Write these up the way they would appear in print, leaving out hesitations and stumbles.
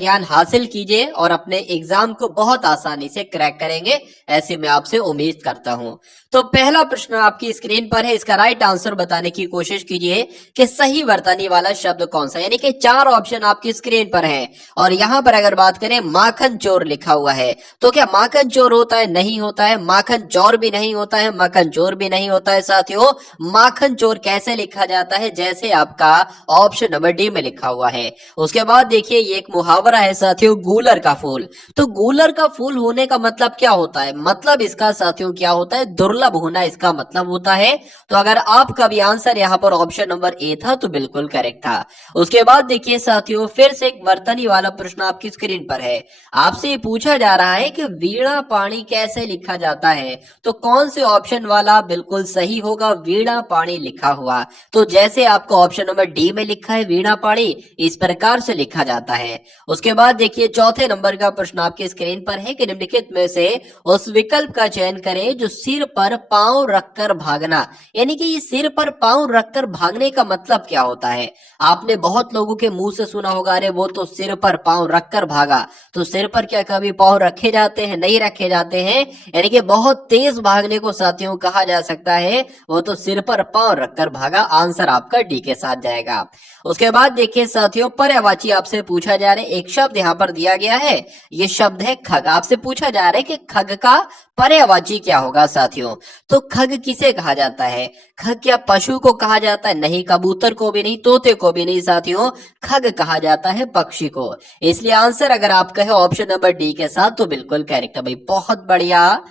ज्ञान हासिल कीजिए और अपने एग्जाम को बहुत आसानी से क्रैक करेंगे, ऐसी मैं आपसे उम्मीद करता हूं। तो पहला प्रश्न आपकी स्क्रीन पर है, इसका राइट आंसर बताने की कोशिश कीजिए कि सही वर्तनी वाला शब्द कौन सा, यानी कि 4 ऑप्शन आपकी स्क्रीन पर है और यहां पर अगर बात करें माखन चोर लिखा हुआ है, तो क्या माखन चोर होता है? नहीं होता है। माखन चोर भी नहीं होता है, मक्खन चोर भी नहीं होता है। साथियों, माखन चोर कैसे लिखा जाता है? जैसे आपका ऑप्शन नंबर डी में लिखा हुआ है। उसके बाद देखिए ये एक मुहावरा है साथियों, गूलर का फूल। तो गूलर का फूल होने का मतलब क्या होता है? मतलब इसका साथियों क्या होता है? दुर्लभ होना इसका मतलब होता है। तो अगर आपका भी आंसर यहाँ पर ऑप्शन नंबर ए था तो बिल्कुल करेक्ट था। उसके बाद देखिए साथियों फिर से एक वर्तनी वाला प्रश्न आपकी स्क्रीन पर है। आपसे पूछा जा रहा है कि वीणा पाणी कैसे लिखा जाता है? तो कौन से ऑप्शन वाला बिल्कुल सही होगा? वीणा पाणी लिखा हुआ। तो जैसे आपको ऑप्शन नंबर डी में लिखा है वीणा पाणी, इस प्रकार से लिखा जाता है। उसके बाद देखिए चौथे नंबर का प्रश्न आपके स्क्रीन पर है कि निम्नलिखित में से उस विकल्प का चयन करें जो सिर पर पांव रखकर भागना, यानी कि ये सिर पर पांव रखकर भागने का मतलब क्या होता है? आपने बहुत लोगों के मुंह से सुना होगा, अरे वो तो सिर पर पांव रखकर भागा। तो सिर पर क्या कभी पांव रखे जाते हैं? नहीं रखे जाते हैं, यानी कि बहुत तेज भागने को साथियों कहा जा सकता है वो तो सिर पर पांव रखकर भागा। आंसर आपका डी के साथ जाएगा। उसके बाद देखिए साथियों पर्यायवाची आपसे पूछा जा रहा है, एक शब्द यहाँ पर दिया गया है, ये शब्द है खग। आपसे पूछा जा रहा है कि खग का पर्यायवाची क्या होगा साथियों? तो खग किसे कहा जाता है? खग क्या पशु को कहा जाता है? नहीं, कबूतर को भी नहीं, तोते को भी नहीं साथियों, खग कहा जाता है पक्षी को। इसलिए आंसर अगर आप कहे ऑप्शन नंबर डी के साथ तो बिल्कुल करेक्ट है भाई, बहुत बढ़िया,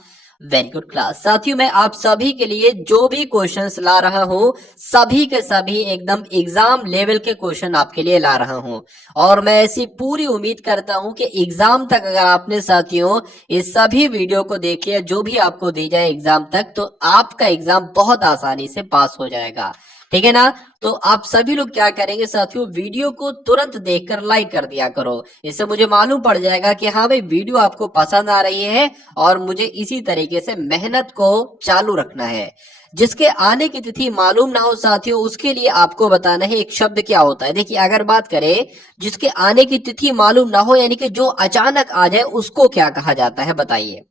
वेरी गुड क्लास। साथियों मैं आप सभी के लिए जो भी क्वेश्चंस ला रहा हूं सभी के सभी एकदम एग्जाम लेवल के क्वेश्चन आपके लिए ला रहा हूं और मैं ऐसी पूरी उम्मीद करता हूं कि एग्जाम तक अगर आपने साथियों इस सभी वीडियो को देख लिया जो भी आपको दी जाए एग्जाम तक, तो आपका एग्जाम बहुत आसानी से पास हो जाएगा, ठीक है ना? तो आप सभी लोग क्या करेंगे साथियों, वीडियो को तुरंत देखकर लाइक कर दिया करो। इससे मुझे मालूम पड़ जाएगा कि हाँ भाई वीडियो आपको पसंद आ रही है और मुझे इसी तरीके से मेहनत को चालू रखना है। जिसके आने की तिथि मालूम ना हो साथियों उसके लिए आपको बताना है एक शब्द क्या होता है। देखिए अगर बात करें जिसके आने की तिथि मालूम ना हो, यानी कि जो अचानक आ जाए, उसको क्या कहा जाता है बताइए?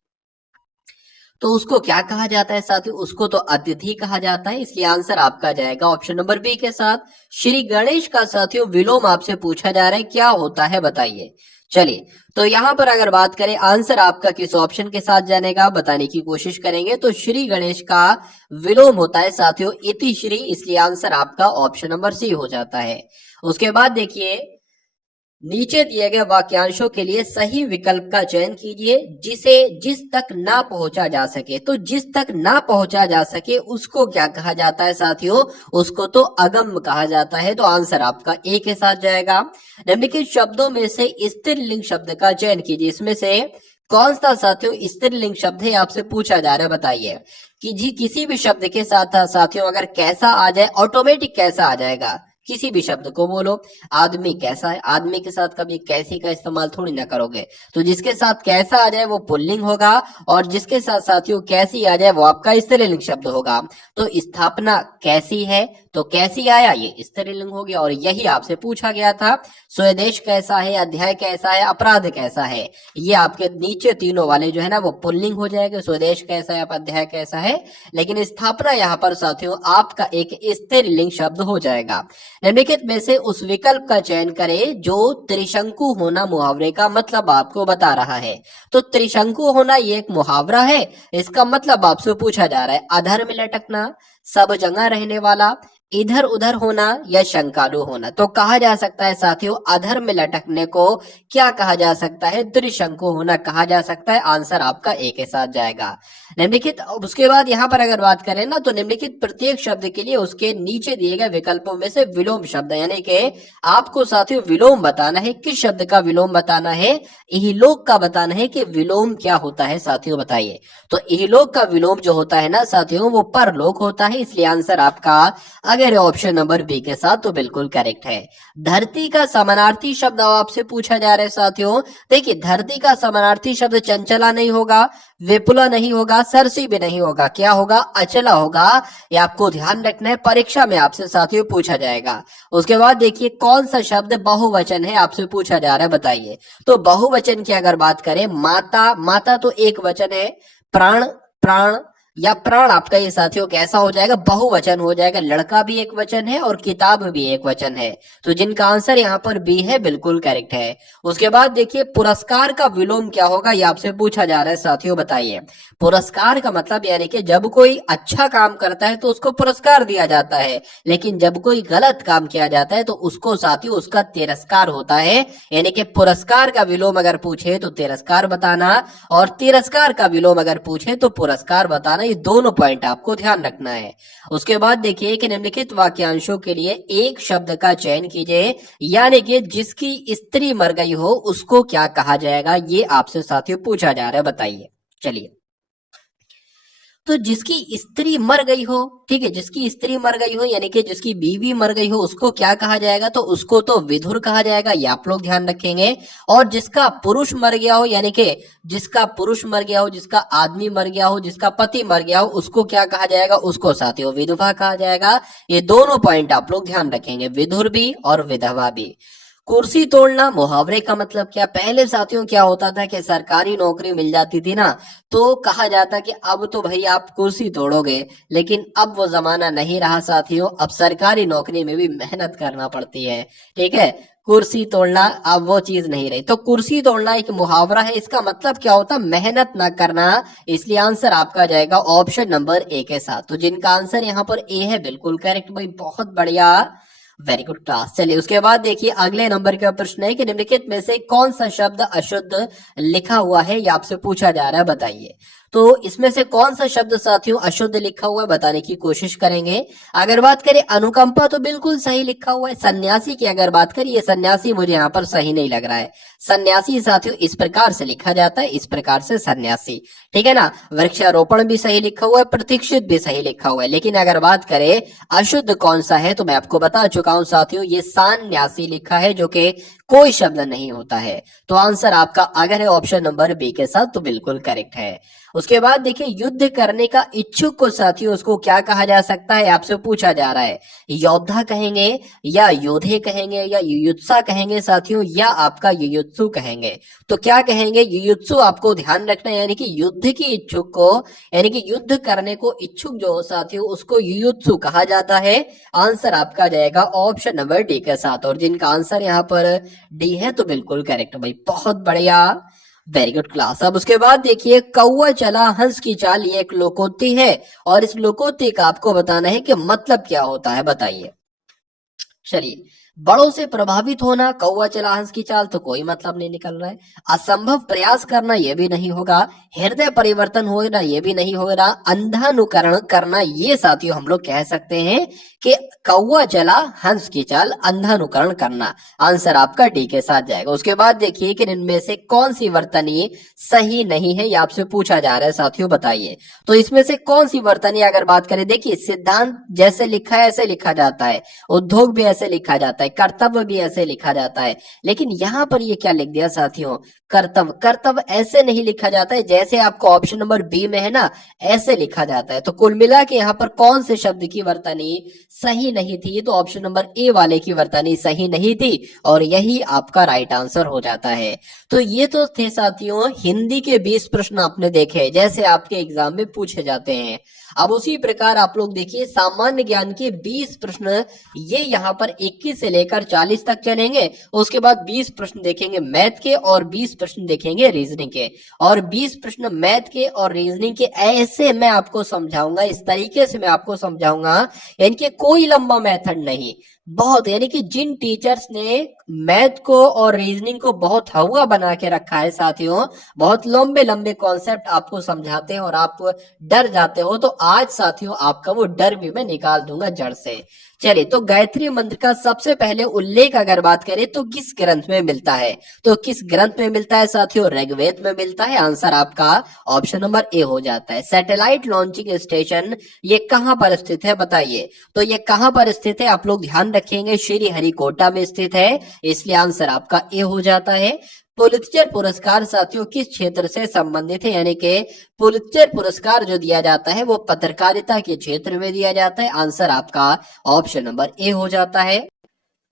तो उसको क्या कहा जाता है साथियों? उसको तो अतिथि कहा जाता है। इसलिए आंसर आपका जाएगा ऑप्शन नंबर बी के साथ। श्री गणेश का साथियों विलोम आपसे पूछा जा रहा है, क्या होता है बताइए? चलिए तो यहां पर अगर बात करें आंसर आपका किस ऑप्शन के साथ जानेगा बताने की कोशिश करेंगे, तो श्री गणेश का विलोम होता है साथियों इति श्री, इसलिए आंसर आपका ऑप्शन नंबर सी हो जाता है। उसके बाद देखिए नीचे दिए गए वाक्यांशों के लिए सही विकल्प का चयन कीजिए जिसे जिस तक ना पहुंचा जा सके। तो जिस तक ना पहुंचा जा सके उसको क्या कहा जाता है साथियों? उसको तो अगम कहा जाता है। तो आंसर आपका ए के साथ जाएगा। निम्नलिखित शब्दों में से स्त्रीलिंग शब्द का चयन कीजिए, इसमें से कौन सा साथियों स्त्रीलिंग शब्द है आपसे पूछा जा रहा है बताइए? कि जी किसी भी शब्द के साथ साथियों अगर कैसा आ जाए, ऑटोमेटिक कैसा आ जाएगा, किसी भी शब्द को बोलो। आदमी कैसा है, आदमी के साथ कभी कैसी का इस्तेमाल थोड़ी ना करोगे, तो जिसके साथ कैसा आ जाए वो पुल्लिंग होगा और जिसके साथ साथियों कैसी आ जाए वो आपका स्त्रीलिंग शब्द होगा। तो स्थापना कैसी है, तो कैसी आया ये स्त्रीलिंग हो गया और यही आपसे पूछा गया था। स्वदेश कैसा है, अध्याय कैसा है, अपराध कैसा है, ये आपके नीचे तीनों वाले जो है ना वो पुल्लिंग हो जाएगा। स्वदेश कैसा है, अध्याय कैसा है, लेकिन स्थापना यहाँ पर साथियों आपका एक स्त्रीलिंग शब्द हो जाएगा। निम्नलिखित में से उस विकल्प का चयन करें जो त्रिशंकु होना मुहावरे का मतलब आपको बता रहा है। तो त्रिशंकु होना ये एक मुहावरा है, इसका मतलब आपसे पूछा जा रहा है अधर में लटकना, सब जगह रहने वाला, इधर उधर होना या शंकालु होना। तो कहा जा सकता है साथियों अधर में लटकने को क्या कहा जा सकता है? त्रिशंकु होना कहा जा सकता है। आंसर आपका ए के साथ जाएगा। निम्नलिखित उसके बाद यहाँ पर अगर बात करें ना तो निम्नलिखित प्रत्येक शब्द के लिए उसके नीचे दिए गए विकल्पों में से विलोम शब्द, यानी कि आपको साथियों विलोम बताना है। किस शब्द का विलोम बताना है? इहलोक का बताना है कि विलोम क्या होता है साथियों बताइए? तो इहलोक का विलोम जो होता है ना साथियों वो परलोक होता है। है, इसलिए आंसर आपका अगर ऑप्शन नंबर बी के साथ तो बिल्कुल करेक्ट है। धरती का समानार्थी शब्द आपसे पूछा जा रहा है साथियों। देखिए धरती का समानार्थी शब्द चंचला नहीं होगा, विपुला नहीं होगा, सरसी भी नहीं होगा, क्या होगा? अचला होगा। ये आपको ध्यान रखना है, परीक्षा में आपसे साथियों पूछा जाएगा। उसके बाद देखिए कौन सा शब्द बहुवचन है, आपसे पूछा जा रहा है, बताइए। तो बहुवचन की अगर बात करें, माता, माता तो एक वचन है, प्राण, प्राण या प्राण आपका ये साथियों कैसा हो जाएगा? बहुवचन हो जाएगा। लड़का भी एक वचन है और किताब भी एक वचन है, तो जिनका आंसर यहाँ पर बी है बिल्कुल करेक्ट है। उसके बाद देखिए पुरस्कार का विलोम क्या होगा, ये आपसे पूछा जा रहा है साथियों, बताइए। पुरस्कार का मतलब यानी कि जब कोई अच्छा काम करता है तो उसको पुरस्कार दिया जाता है, लेकिन जब कोई गलत काम किया जाता है तो उसको साथियों उसका तिरस्कार होता है। यानी कि पुरस्कार का विलोम अगर पूछे तो तिरस्कार बताना, और तिरस्कार का विलोम अगर पूछे तो पुरस्कार बताना, ये दोनों पॉइंट आपको ध्यान रखना है। उसके बाद देखिए कि निम्नलिखित वाक्यांशों के लिए एक शब्द का चयन कीजिए, यानी कि जिसकी स्त्री मर गई हो उसको क्या कहा जाएगा, ये आपसे साथियों पूछा जा रहा है, बताइए। चलिए, तो जिसकी स्त्री मर गई हो, ठीक है, जिसकी स्त्री मर गई हो यानी कि जिसकी बीवी मर गई हो उसको क्या कहा जाएगा? तो उसको तो विधुर कहा जाएगा, ये आप लोग ध्यान रखेंगे। और जिसका पुरुष मर गया हो, यानी कि जिसका पुरुष मर गया हो, जिसका आदमी मर गया हो, जिसका पति मर गया हो, उसको क्या कहा जाएगा? उसको साथियों विधवा कहा जाएगा। ये दोनों पॉइंट आप लोग ध्यान रखेंगे, विधुर भी और विधवा भी। कुर्सी तोड़ना मुहावरे का मतलब क्या? पहले साथियों क्या होता था कि सरकारी नौकरी मिल जाती थी ना, तो कहा जाता कि अब तो भाई आप कुर्सी तोड़ोगे, लेकिन अब वो जमाना नहीं रहा साथियों। अब सरकारी नौकरी में भी मेहनत करना पड़ती है, ठीक है। कुर्सी तोड़ना अब वो चीज नहीं रही। तो कुर्सी तोड़ना एक मुहावरा है, इसका मतलब क्या होता? मेहनत ना करना। इसलिए आंसर आपका जाएगा ऑप्शन नंबर ए के साथ। तो जिनका आंसर यहाँ पर ए है बिल्कुल करेक्ट भाई, बहुत बढ़िया, वेरी गुड क्लास। चलिए उसके बाद देखिए अगले नंबर का प्रश्न है कि निम्नलिखित में से कौन सा शब्द अशुद्ध लिखा हुआ है, ये आपसे पूछा जा रहा है, बताइए। तो इसमें से कौन सा शब्द साथियों अशुद्ध लिखा हुआ है बताने की कोशिश करेंगे। अगर बात करें अनुकंपा तो बिल्कुल सही लिखा हुआ है। सन्यासी की अगर बात करें, ये सन्यासी मुझे यहाँ पर सही नहीं लग रहा है। सन्यासी साथियों इस प्रकार से लिखा जाता है, इस प्रकार से सन्यासी, ठीक है ना। वृक्षारोपण भी सही लिखा हुआ है, प्रतीक्षित भी सही लिखा हुआ है। लेकिन अगर बात करें अशुद्ध कौन सा है, तो मैं आपको बता चुका हूं साथियों, ये सन्यासी लिखा है, जो कि कोई शब्द नहीं होता है। तो आंसर आपका अगर है ऑप्शन नंबर बी के साथ तो बिल्कुल करेक्ट है। उसके बाद देखिए युद्ध करने का इच्छुक को साथियों उसको क्या कहा जा सकता है, आपसे पूछा जा रहा है। योद्धा कहेंगे या योधे कहेंगे या युयुत्सा कहेंगे साथियों, या आपका युयुत्सु कहेंगे। तो क्या कहेंगे? युयुत्सु आपको ध्यान रखना है, यानी कि युद्ध की इच्छुक को, यानी कि युद्ध करने को इच्छुक जो हो साथियों उसको युयुत्सु कहा जाता है। आंसर आपका जाएगा ऑप्शन नंबर डी के साथ। और जिनका आंसर यहाँ पर डी है तो बिल्कुल करेक्ट भाई, बहुत बढ़िया, वेरी गुड क्लास। अब उसके बाद देखिए कौवा चला हंस की चाल, ये एक लोकोक्ति है, और इस लोकोक्ति का आपको बताना है कि मतलब क्या होता है, बताइए। चलिए, बड़ों से प्रभावित होना, कौवा चला हंस की चाल, तो कोई मतलब नहीं निकल रहा है। असंभव प्रयास करना, ये भी नहीं होगा। हृदय परिवर्तन होना, ये भी नहीं होगा। अंधानुकरण करना, ये साथियों हम लोग कह सकते हैं कि कौवा चला हंस की चाल, अंधानुकरण करना। आंसर आपका डी के साथ जाएगा। उसके बाद देखिए कि इनमें से कौन सी वर्तनी सही नहीं है, ये आपसे पूछा जा रहा है साथियों, बताइए। तो इसमें से कौन सी वर्तनी अगर बात करें, देखिए सिद्धांत जैसे लिखा है ऐसे लिखा जाता है, उद्योग भी ऐसे लिखा जाता है, कर्तव्य भी ऐसे लिखा जाता है, लेकिन यहाँ पर ये क्या लिख दिया साथियों, कर्तव्य। कर्तव्य ऐसे नहीं लिखा जाता है जैसे आपको ऑप्शन नंबर बी में है ना, ऐसे लिखा जाता है। तो कुल मिला के यहाँ पर कौन से शब्द की वर्तनी सही नहीं थी, तो ऑप्शन नंबर ए वाले की वर्तनी सही नहीं थी, और यही आपका राइट आंसर हो जाता है। तो ये तो थे साथियों हिंदी के 20 प्रश्न आपने देखे, जैसे आपके एग्जाम में पूछे जाते हैं। अब उसी प्रकार आप लोग देखिए सामान्य ज्ञान के 20 प्रश्न, ये यहाँ पर 21 से लेकर 40 तक चलेंगे। उसके बाद 20 प्रश्न देखेंगे मैथ के, और 20 प्रश्न देखेंगे रीजनिंग के। और 20 प्रश्न मैथ के और रीजनिंग के ऐसे मैं आपको समझाऊंगा, इस तरीके से मैं आपको समझाऊंगा, यानी कि कोई लंबा मेथड नहीं, बहुत, यानी कि जिन टीचर्स ने मैथ को और रीजनिंग को बहुत हवा बना के रखा है साथियों, बहुत लंबे लंबे कॉन्सेप्ट आपको समझाते हैं और आप डर जाते हो, तो आज साथियों आपका वो डर भी मैं निकाल दूंगा जड़ से। चलिए, तो गायत्री मंत्र का सबसे पहले उल्लेख अगर बात करें तो किस ग्रंथ में मिलता है? तो किस ग्रंथ में मिलता है साथियों? ऋग्वेद में मिलता है। आंसर आपका ऑप्शन नंबर ए हो जाता है। सैटेलाइट लॉन्चिंग स्टेशन ये कहां पर स्थित है बताइए? तो ये कहां पर स्थित है? आप लोग ध्यान रखेंगे, श्री हरिकोटा में स्थित है, इसलिए आंसर आपका ए हो जाता है। पुलित्जर पुरस्कार साथियों किस क्षेत्र से संबंधित है? यानी कि पुलित्जर पुरस्कार जो दिया जाता है वो पत्रकारिता के क्षेत्र में दिया जाता है। आंसर आपका ऑप्शन नंबर ए हो जाता है।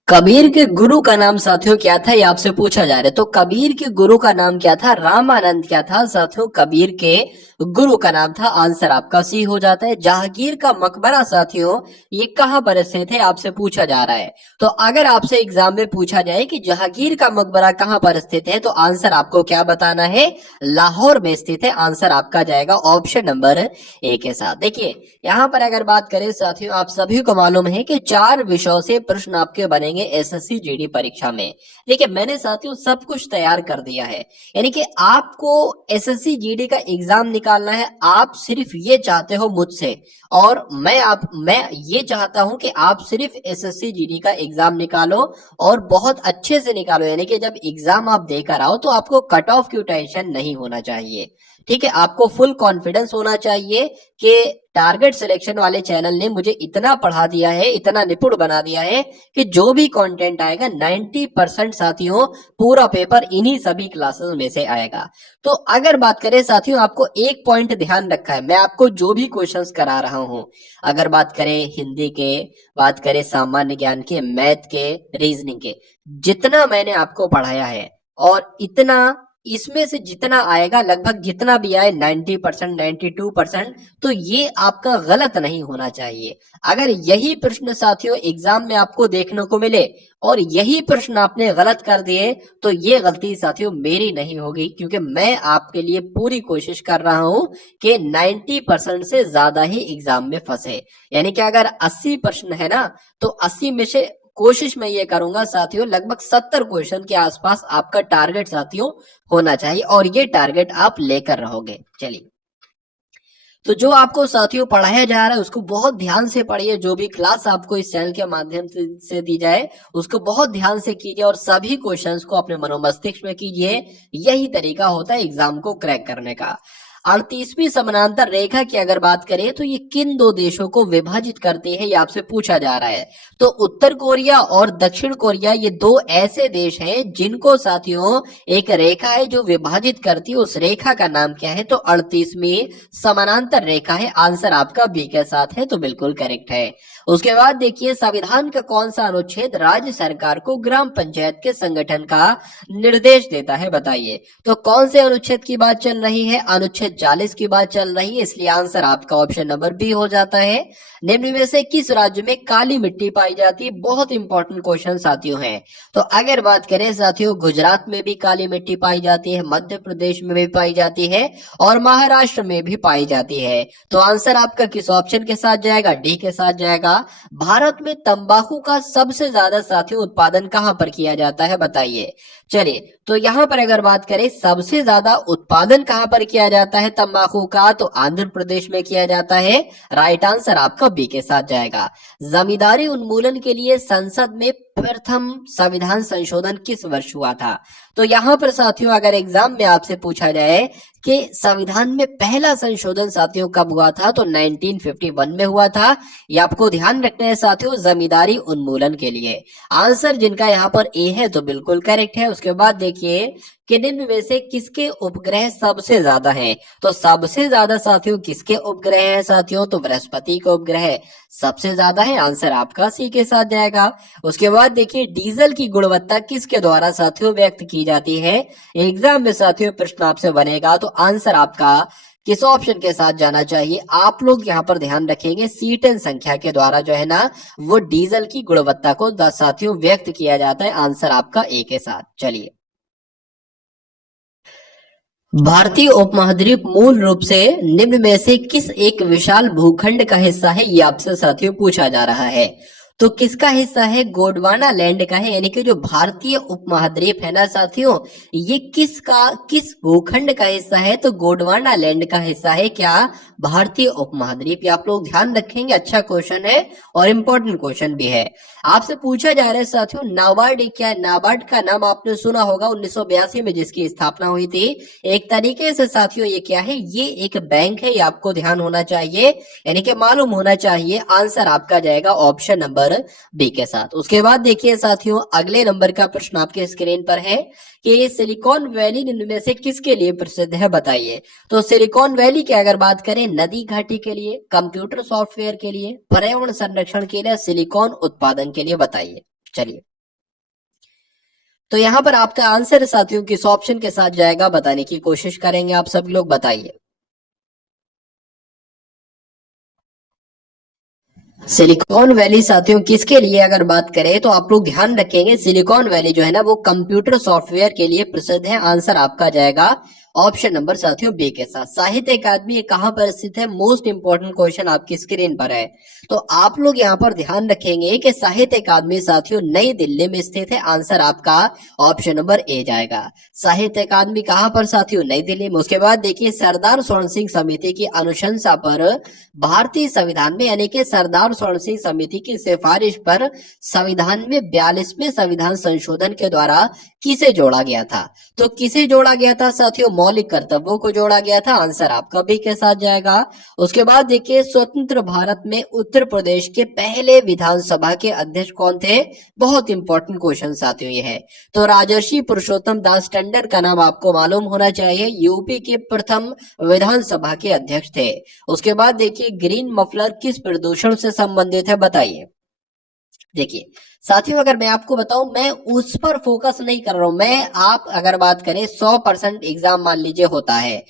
कबीर के गुरु का नाम साथियों क्या था? ये आपसे पूछा जा रहा है। तो कबीर के गुरु का नाम क्या था? रामानंद क्या था साथियों? कबीर के गुरु का नाम था। आंसर आपका सी हो जाता है। जहांगीर का मकबरा साथियों ये कहां पर स्थित है? आपसे पूछा जा रहा है। तो अगर आपसे एग्जाम में पूछा जाए कि जहांगीर का मकबरा कहां पर स्थित है, तो आंसर आपको क्या बताना है? लाहौर में स्थित है। आंसर आपका जाएगा ऑप्शन नंबर ए के साथ। देखिए, यहाँ पर अगर बात करें साथियों, आप सभी को मालूम है कि 4 विषयों से प्रश्न आपके बनेंगे एसएससी जीडी परीक्षा में। देखिए, मैंने साथियों सब कुछ तैयार कर दिया है, यानी कि आपको एसएससी जीडी का एग्जाम निकालना है। आप सिर्फ ये चाहते हो मुझसे, और मैं ये चाहता हूं कि आप सिर्फ एसएससी जीडी का एग्जाम निकालो और बहुत अच्छे से निकालो। यानी कि जब एग्जाम आप देकर आओ तो आपको कट ऑफ की टेंशन नहीं होना चाहिए। ठीक है, आपको फुल कॉन्फिडेंस होना चाहिए कि टारगेट सिलेक्शन वाले चैनल ने मुझे इतना पढ़ा दिया है, इतना निपुण बना दिया है कि जो भी कंटेंट आएगा 90% साथियों पूरा पेपर इन्हीं सभी क्लासेस में से आएगा। तो अगर बात करें साथियों, आपको एक पॉइंट ध्यान रखा है, मैं आपको जो भी क्वेश्चंस करा रहा हूं, अगर बात करें हिंदी के, बात करें सामान्य ज्ञान के, मैथ के, रीजनिंग के, जितना मैंने आपको पढ़ाया है और इतना इसमें से जितना आएगा, लगभग जितना भी आए 90%, 92%, तो ये आपका गलत नहीं होना चाहिए। अगर यही प्रश्न साथियों एग्जाम में आपको देखने को मिले और यही प्रश्न आपने गलत कर दिए, तो ये गलती साथियों मेरी नहीं होगी, क्योंकि मैं आपके लिए पूरी कोशिश कर रहा हूं कि 90% से ज्यादा ही एग्जाम में फंसे। यानी कि अगर 80 प्रश्न है ना, तो 80 में से कोशिश मैं ये करूंगा साथियों लगभग 70 क्वेश्चन के आसपास आपका टारगेट साथियों होना चाहिए, और ये टारगेट आप लेकर रहोगे। चलिए, तो जो आपको साथियों पढ़ाया जा रहा है उसको बहुत ध्यान से पढ़िए। जो भी क्लास आपको इस चैनल के माध्यम से दी जाए उसको बहुत ध्यान से कीजिए और सभी क्वेश्चंस को अपने मनोमस्तिष्क में कीजिए। यही तरीका होता है एग्जाम को क्रैक करने का। 38वीं समानांतर रेखा की अगर बात करें तो ये किन 2 देशों को विभाजित करती है? ये आपसे पूछा जा रहा है। तो उत्तर कोरिया और दक्षिण कोरिया ये 2 ऐसे देश हैं जिनको साथियों एक रेखा है जो विभाजित करती है। उस रेखा का नाम क्या है? तो 38वीं समानांतर रेखा है। आंसर आपका बी के साथ है, तो बिल्कुल करेक्ट है। उसके बाद देखिए, संविधान का कौन सा अनुच्छेद राज्य सरकार को ग्राम पंचायत के संगठन का निर्देश देता है बताइए? तो कौन से अनुच्छेद की बात चल रही है? अनुच्छेद 40 की बात चल रही है, इसलिए आंसर आपका ऑप्शन नंबर बी हो जाता है। निम्न में से किस राज्य में काली मिट्टी पाई जाती है? बहुत इंपॉर्टेंट क्वेश्चन साथियों है। तो अगर बात करें साथियों, गुजरात में भी काली मिट्टी पाई जाती है, मध्य प्रदेश में भी पाई जाती है और महाराष्ट्र में भी पाई जाती है। तो आंसर आपका किस ऑप्शन के साथ जाएगा? डी के साथ जाएगा। भारत में तंबाकू का सबसे ज्यादा साथियों उत्पादन कहां पर किया जाता है बताइए? चलिए, तो यहां पर अगर बात करें सबसे ज्यादा उत्पादन कहां पर किया जाता है तंबाकू का, तो आंध्र प्रदेश में किया जाता है। राइट आंसर आपका बी के साथ जाएगा। जमींदारी उन्मूलन के लिए संसद में प्रथम संविधान संशोधन किस वर्ष हुआ था? तो यहाँ पर साथियों अगर एग्जाम में आपसे पूछा जाए कि संविधान में पहला संशोधन साथियों कब हुआ था, तो 1951 में हुआ था। ये आपको ध्यान रखना है साथियों, जमींदारी उन्मूलन के लिए। आंसर जिनका यहाँ पर ए है तो बिल्कुल करेक्ट है। उसके बाद देखिए कि निम्न में से किसके उपग्रह सबसे ज्यादा हैं? तो सबसे ज्यादा साथियों किसके उपग्रह हैं साथियों? तो बृहस्पति के उपग्रह सबसे ज्यादा है। आंसर आपका सी के साथ जाएगा। उसके बाद देखिए, डीजल की गुणवत्ता किसके द्वारा साथियों व्यक्त की जाती है? एग्जाम में साथियों प्रश्न आपसे बनेगा, तो आंसर आपका किस ऑप्शन के साथ जाना चाहिए? आप लोग यहाँ पर ध्यान रखेंगे, C10 संख्या के द्वारा जो है ना वो डीजल की गुणवत्ता को साथियों व्यक्त किया जाता है। आंसर आपका ए के साथ। चलिए, भारतीय उपमहाद्वीप मूल रूप से निम्न में से किस एक विशाल भूखंड का हिस्सा है? ये आपसे साथियों पूछा जा रहा है। तो किसका हिस्सा है? गोंडवाना लैंड का है, यानी कि जो भारतीय उपमहाद्वीप है ना साथियों, ये किस भूखंड का हिस्सा है? तो गोंडवाना लैंड का हिस्सा है क्या? भारतीय उपमहाद्वीप। ये आप लोग ध्यान रखेंगे, अच्छा क्वेश्चन है और इम्पोर्टेंट क्वेश्चन भी है। आपसे पूछा जा रहा है साथियों, नाबार्ड क्या है? नाबार्ड का नाम आपने सुना होगा, 1982 में जिसकी स्थापना हुई थी। एक तरीके से साथियों ये क्या है? ये एक बैंक है, ये आपको ध्यान होना चाहिए, यानी कि मालूम होना चाहिए। आंसर आपका जाएगा ऑप्शन नंबर बी के साथ। उसके बाद देखिए साथियों, अगले नंबर का प्रश्न आपके स्क्रीन पर है कि ये सिलिकॉन वैली इनमें से किसके लिए प्रसिद्ध है, बताइए। तो सिलिकॉन वैली की अगर बात करें, नदी घाटी के लिए, कंप्यूटर सॉफ्टवेयर के लिए, पर्यावरण संरक्षण के लिए, सिलिकॉन उत्पादन के लिए, बताइए। चलिए, तो यहाँ पर आपका आंसर साथियों किस ऑप्शन के साथ जाएगा, बताने की कोशिश करेंगे आप सब लोग, बताइए। सिलिकॉन वैली साथियों किसके लिए अगर बात करें तो आप लोग ध्यान रखेंगे, सिलिकॉन वैली जो है ना वो कंप्यूटर सॉफ्टवेयर के लिए प्रसिद्ध है। आंसर आपका जाएगा ऑप्शन नंबर साथियों बी के साथ। साहित्य अकादमी ये कहां पर स्थित है? मोस्ट इंपोर्टेंट क्वेश्चन आपकी स्क्रीन पर है, तो आप लोग यहां पर ध्यान रखेंगे कि साहित्य अकादमी साथियों नई दिल्ली में स्थित है। आंसर आपका ऑप्शन नंबर ए जाएगा। साहित्य अकादमी कहां पर साथियों? नई दिल्ली में। उसके बाद देखिए, सरदार स्वर्ण सिंह समिति की अनुशंसा पर भारतीय संविधान में, यानी कि सरदार स्वर्ण सिंह समिति की सिफारिश पर संविधान में 42वें संविधान संशोधन के द्वारा किसे जोड़ा गया था? तो किसे जोड़ा गया था साथियों? मौलिक कर्तव्यों को जोड़ा गया था। आंसर आपका बी के साथ जाएगा। उसके बाद देखिए, स्वतंत्र भारत में उत्तर प्रदेश के पहले विधानसभा के अध्यक्ष कौन थे? बहुत इंपॉर्टेंट क्वेश्चन साथियों ये है। तो राजर्षि पुरुषोत्तम दास टंडन का नाम आपको मालूम होना चाहिए, यूपी के प्रथम विधानसभा के अध्यक्ष थे। उसके बाद देखिए, ग्रीन मफलर किस प्रदूषण से संबंधित है, बताइए। देखिए साथियों, अगर मैं आपको बताऊं, मैं उस पर फोकस नहीं कर रहा हूं, मैं आप अगर बात करें 100% एग्जाम मान लीजिए होता है,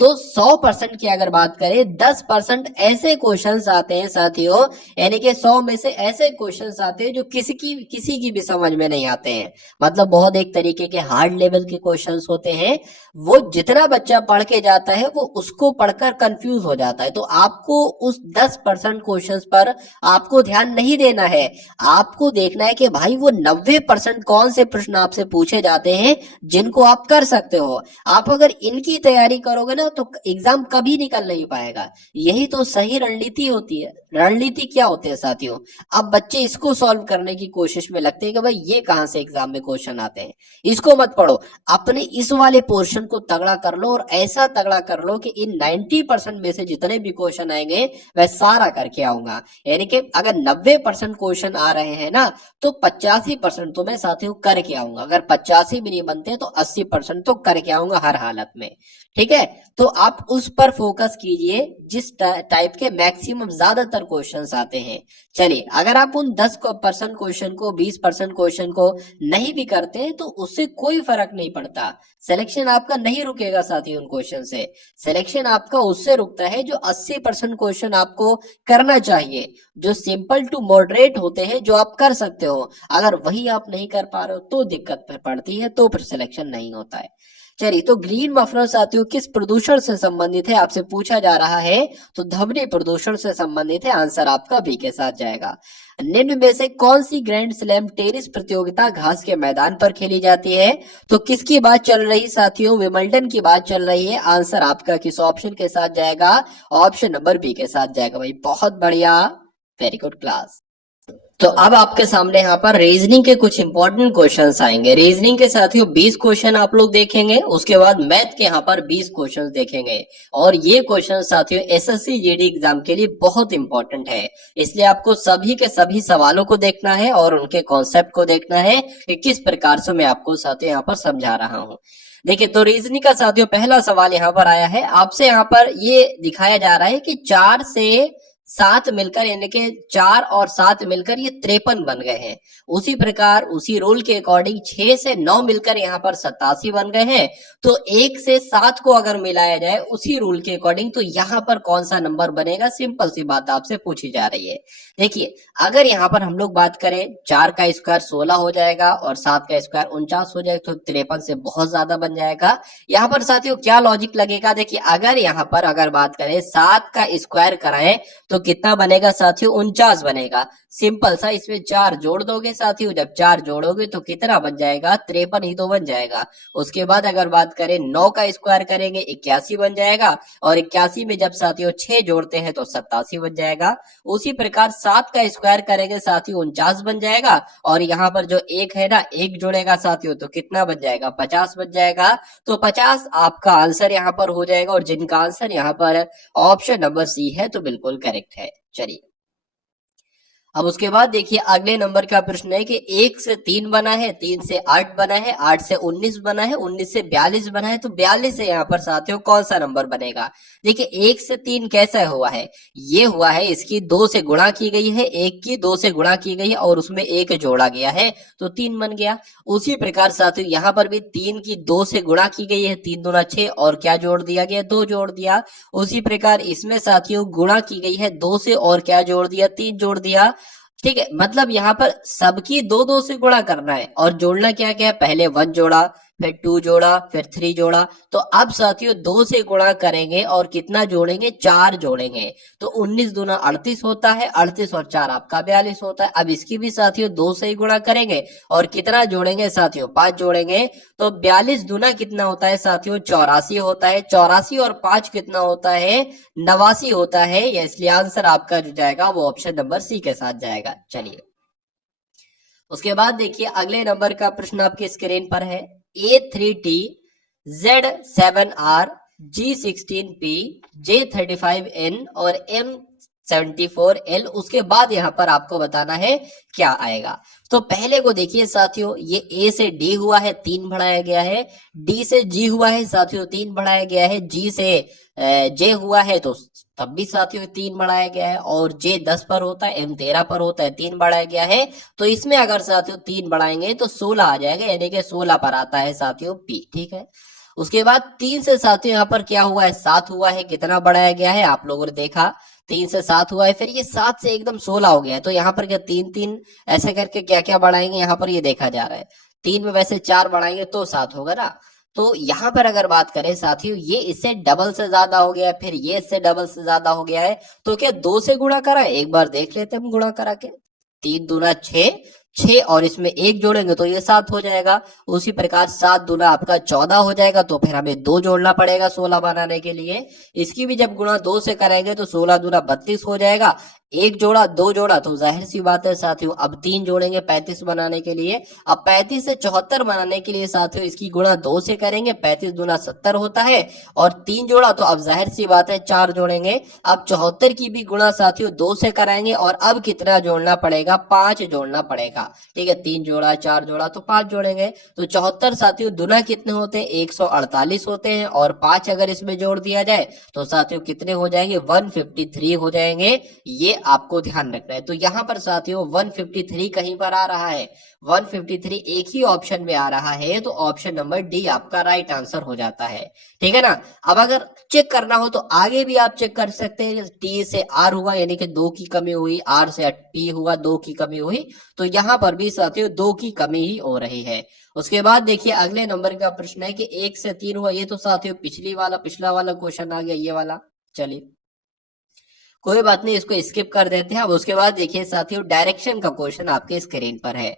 तो 100% की अगर बात करें 10% ऐसे क्वेश्चंस आते हैं साथियों, यानी कि 100 में से ऐसे क्वेश्चंस आते हैं जो किसी की भी समझ में नहीं आते हैं। मतलब बहुत एक तरीके के हार्ड लेवल के क्वेश्चंस होते हैं, वो जितना बच्चा पढ़ के जाता है वो उसको पढ़कर कंफ्यूज हो जाता है। तो आपको उस 10% क्वेश्चंस पर आपको ध्यान नहीं देना है, आपको देखना है कि भाई वो 90% कौन से प्रश्न आपसे पूछे जाते हैं जिनको आप कर सकते हो। आप अगर इनकी तैयारी करोगे ना तो एग्जाम कभी निकल नहीं पाएगा। यही तो सही रणनीति होती है। रणनीति क्या होती है साथियों? अब बच्चे इसको सॉल्व करने की कोशिश में लगते हैं कि भाई ये कहां से एग्जाम में क्वेश्चन आते हैं, इसको मत पढ़ो, अपने इस वाले पोर्शन को तगड़ा कर लो, और ऐसा तगड़ा कर लो कि इन 90% में से जितने भी क्वेश्चन आएंगे वह सारा करके आऊंगा। यानी कि अगर 90% क्वेश्चन आ रहे हैं ना, तो 85% तो मैं साथियों करके आऊंगा। अगर 85 भी नहीं बनते तो 80% तो करके आऊंगा हर हालत में। ठीक है, तो आप उस पर फोकस कीजिए जिस टाइप के मैक्सिमम ज्यादातर क्वेश्चंस आते हैं। चलिए, अगर आप उन 10% क्वेश्चन को, 20% क्वेश्चन को नहीं भी करते हैं तो उससे कोई फर्क नहीं पड़ता। सिलेक्शन आपका नहीं रुकेगा साथी उन क्वेश्चन से, सिलेक्शन आपका उससे रुकता है जो 80% क्वेश्चन आपको करना चाहिए, जो सिंपल टू मॉडरेट होते हैं, जो आप कर सकते हो। अगर वही आप नहीं कर पा रहे हो तो दिक्कत पड़ती है, तो फिर सिलेक्शन नहीं होता है। चलिए, तो ग्रीन मफलर साथियों किस प्रदूषण से संबंधित है, आपसे पूछा जा रहा है, तो ध्वनि प्रदूषण से संबंधित है। आंसर आपका बी के साथ जाएगा। निम्न में से कौन सी ग्रैंड स्लैम टेनिस प्रतियोगिता घास के मैदान पर खेली जाती है? तो किसकी बात चल रही साथियों? विंबलडन की बात चल रही है। आंसर आपका किस ऑप्शन के साथ जाएगा? ऑप्शन नंबर बी के साथ जाएगा। भाई बहुत बढ़िया, वेरी गुड क्लास। तो अब आपके सामने यहाँ पर रीजनिंग के कुछ इंपॉर्टेंट क्वेश्चंस आएंगे। रीजनिंग के साथियों 20 क्वेश्चन आप लोग देखेंगे, उसके बाद मैथ के यहाँ पर 20 क्वेश्चंस देखेंगे। और ये क्वेश्चन साथियों एसएससी जीडी एग्जाम के लिए बहुत इंपॉर्टेंट है, इसलिए आपको सभी के सभी सवालों को देखना है और उनके कॉन्सेप्ट को देखना है कि किस प्रकार से मैं आपको साथियों यहाँ पर समझा रहा हूँ। देखिए, तो रीजनिंग का साथियों पहला सवाल यहाँ पर आया है, आपसे यहाँ पर ये दिखाया जा रहा है कि 4 से 7 मिलकर, यानी कि 4 और 7 मिलकर ये 53 बन गए हैं। उसी प्रकार उसी रूल के अकॉर्डिंग 6 से 9 मिलकर यहाँ पर 87 बन गए हैं। तो 1 से 7 को अगर मिलाया जाए उसी रूल के अकॉर्डिंग तो यहाँ पर कौन सा नंबर बनेगा? सिंपल सी बात आपसे पूछी जा रही है। देखिए, अगर यहाँ पर हम लोग बात करें, 4 का स्क्वायर 16 हो जाएगा और 7 का स्क्वायर 49 हो जाएगा, तो 53 से बहुत ज्यादा बन जाएगा। यहाँ पर साथियों क्या लॉजिक लगेगा? देखिए, अगर यहाँ पर अगर बात करें 7 का स्क्वायर कराएं तो कितना बनेगा साथियों, 49 बनेगा। सिंपल सा, इसमें 4 जोड़ दोगे साथियों, जब 4 जोड़ोगे तो कितना बन जाएगा, 53 ही तो बन जाएगा। उसके बाद अगर बात करें 9 का स्क्वायर करेंगे 81 बन जाएगा, और 81 में जब साथियों 6 जोड़ते हैं तो 87 बन जाएगा। उसी प्रकार 7 का स्क्वायर करेंगे साथियों 49 बन जाएगा, और यहाँ पर जो 1 है ना, 1 जोड़ेगा साथियों तो कितना बन जाएगा, 50 बन जाएगा। तो 50 आपका आंसर यहाँ पर हो जाएगा, और जिनका आंसर यहाँ पर ऑप्शन नंबर सी है तो बिल्कुल करेक्ट है। चलिए अब उसके बाद देखिए अगले नंबर का प्रश्न है कि 1 से 3 बना है, 3 से 8 बना है, 8 से 19 बना है, 19 से 42 बना है, तो 42 से यहाँ पर साथियों कौन सा नंबर बनेगा। देखिए 1 से 3 कैसा हुआ है, ये हुआ है इसकी 2 से गुणा की गई है, 1 की 2 से गुणा की गई है और उसमें 1 जोड़ा गया है तो 3 बन गया। उसी प्रकार साथियों यहाँ पर भी 3 की 2 से गुणा की गई है, 3 दूना 6 और क्या जोड़ दिया गया, 2 जोड़ दिया। उसी प्रकार इसमें साथियों गुणा की गई है 2 से और क्या जोड़ दिया, 3 जोड़ दिया। ठीक है, मतलब यहाँ पर सबकी 2 से गुणा करना है और जोड़ना क्या क्या है, पहले 1 जोड़ा, फिर 2 जोड़ा, फिर 3 जोड़ा। तो अब साथियों 2 से गुणा करेंगे और कितना जोड़ेंगे, 4 जोड़ेंगे। तो 19 दूना 38 होता है, 38 और 4 आपका 42 होता है। अब इसकी भी साथियों 2 से ही गुणा करेंगे और कितना जोड़ेंगे साथियों, 5 जोड़ेंगे। तो 42 दूना कितना होता है साथियों, 84 होता है। 84 और 5 कितना होता है, 89 होता है। इसलिए आंसर आपका जो जाएगा वो ऑप्शन नंबर सी के साथ जाएगा। चलिए उसके बाद देखिए अगले नंबर का प्रश्न आपकी स्क्रीन पर है। A3T Z7R G16P J35N और M74L, उसके बाद यहाँ पर आपको बताना है क्या आएगा। तो पहले को देखिए साथियों, ये A से D हुआ है 3 बढ़ाया गया है, D से G हुआ है साथियों 3 बढ़ाया गया है, G से J हुआ है तो तब भी साथियों 3 बढ़ाया गया है, और J 10 पर होता है, M 13 पर होता है, 3 बढ़ाया गया है। तो इसमें अगर साथियों 3 बढ़ाएंगे तो 16 आ जाएगा, यानी कि 16 पर आता है साथियों P। ठीक है, उसके बाद 3 से साथियों यहाँ पर क्या हुआ है, 7 हुआ है। कितना बढ़ाया गया है आप लोगों ने देखा, 3 से 7 हुआ है, फिर ये 7 से एकदम 16 हो गया है। तो यहाँ पर क्या 3 3 ऐसे करके क्या क्या बढ़ाएंगे, यहाँ पर ये देखा जा रहा है 3 में वैसे 4 बढ़ाएंगे तो 7 होगा ना। तो यहाँ पर अगर बात करें साथियों, ये इससे डबल से ज्यादा हो गया है, फिर ये इससे डबल से ज्यादा हो गया है। तो क्या 2 से गुणा करा है, एक बार देख लेते हैं हम गुणा करा के। 3 दूना 6, 6 और इसमें 1 जोड़ेंगे तो ये 7 हो जाएगा। उसी प्रकार 7 दूना आपका 14 हो जाएगा, तो फिर हमें 2 जोड़ना पड़ेगा 16 बनाने के लिए। इसकी भी जब गुणा 2 से करेंगे तो 16 दूना 32 हो जाएगा। 1 जोड़ा 2 जोड़ा तो जाहिर सी बात है साथियों अब 3 जोड़ेंगे 35 बनाने के लिए। अब 35 से 74 बनाने के लिए साथियों इसकी गुणा 2 से करेंगे, 35 दूना 70 होता है, और 3 जोड़ा तो अब जाहिर सी बात है 4 जोड़ेंगे। अब 74 की भी गुणा साथियों 2 से कराएंगे, और अब कितना जोड़ना पड़ेगा, 5 जोड़ना पड़ेगा। ठीक है, 3 जोड़ा 4 जोड़ा तो 5 जोड़ेंगे। तो 74 साथियों दुना कितने होते हैं, 148 होते हैं, और 5 अगर इसमें जोड़ दिया जाए तो साथियों कितने हो जाएंगे, 153 हो जाएंगे। ये आपको ध्यान रखना है। तो यहाँ पर साथियों 153 कहीं पर आ रहा है, 153 एक ही ऑप्शन में आ रहा है, तो ऑप्शन नंबर डी आपका राइट आंसर हो जाता है। ठीक है ना। अब अगर चेक करना हो तो आगे भी आप चेक कर सकते हैं। टी से आर हुआ यानी कि 2 की कमी हुई, आर से पी हुआ 2 की कमी हुई, तो यहाँ पर भी साथियों 2 की कमी ही हो रही है। उसके बाद देखिए अगले नंबर का प्रश्न है कि 1 से 3 हुआ, ये तो साथियों पिछला वाला क्वेश्चन आ गया, ये वाला। चलिए कोई बात नहीं, इसको स्किप कर देते हैं। अब उसके बाद देखिए साथियों डायरेक्शन का क्वेश्चन आपके स्क्रीन पर है।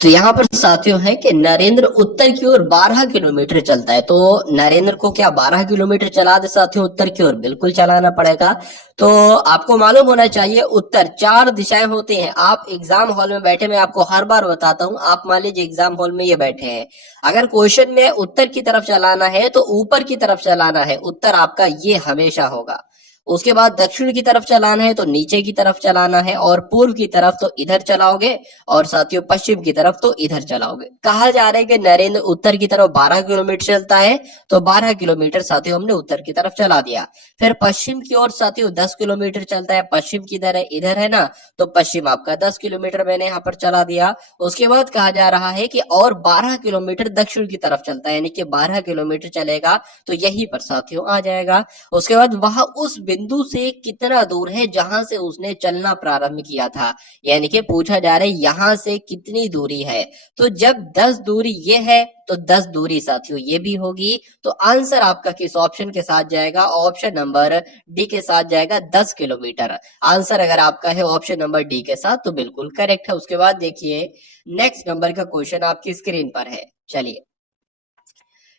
तो यहाँ पर साथियों है कि नरेंद्र उत्तर की ओर 12 किलोमीटर चलता है। तो नरेंद्र को क्या 12 किलोमीटर चला दे साथियों उत्तर की ओर, बिल्कुल चलाना पड़ेगा। तो आपको मालूम होना चाहिए उत्तर 4 दिशाएं होती हैं। आप एग्जाम हॉल में बैठे, मैं आपको हर बार बताता हूँ, आप मान लीजिए एग्जाम हॉल में ये बैठे हैं, अगर क्वेश्चन में उत्तर की तरफ चलाना है तो ऊपर की तरफ चलाना है, उत्तर आपका ये हमेशा होगा। उसके बाद दक्षिण की तरफ चलाना है तो नीचे की तरफ चलाना है, और पूर्व की तरफ तो इधर चलाओगे, और साथियों पश्चिम की तरफ तो इधर चलाओगे। कहा जा रहा है कि नरेंद्र उत्तर की तरफ 12 किलोमीटर चलता है, तो 12 किलोमीटर साथियों हमने उत्तर की तरफ चला दिया। फिर पश्चिम की ओर साथियों 10 किलोमीटर चलता है, पश्चिम किधर है, इधर है ना, तो पश्चिम आपका 10 किलोमीटर मैंने यहाँ पर चला दिया। उसके बाद कहा जा रहा है कि और 12 किलोमीटर दक्षिण की तरफ चलता है, यानी कि 12 किलोमीटर चलेगा, तो यही पर साथियों आ जाएगा। उसके बाद वहां उस बिंदु से कितना दूर है जहां से उसने चलना प्रारंभ किया था। यानी कि पूछा जा रहा है यहां से कितनी दूरी है। तो जब 10 दूरी ये है तो 10 दूरी साथियों ये भी होगी। तो आंसर आपका किस ऑप्शन के साथ जाएगा? ऑप्शन नंबर डी के साथ जाएगा, 10 किलोमीटर। आंसर अगर आपका है ऑप्शन नंबर डी के साथ तो बिल्कुल करेक्ट है। उसके बाद देखिए नेक्स्ट नंबर का क्वेश्चन आपकी स्क्रीन पर है। चलिए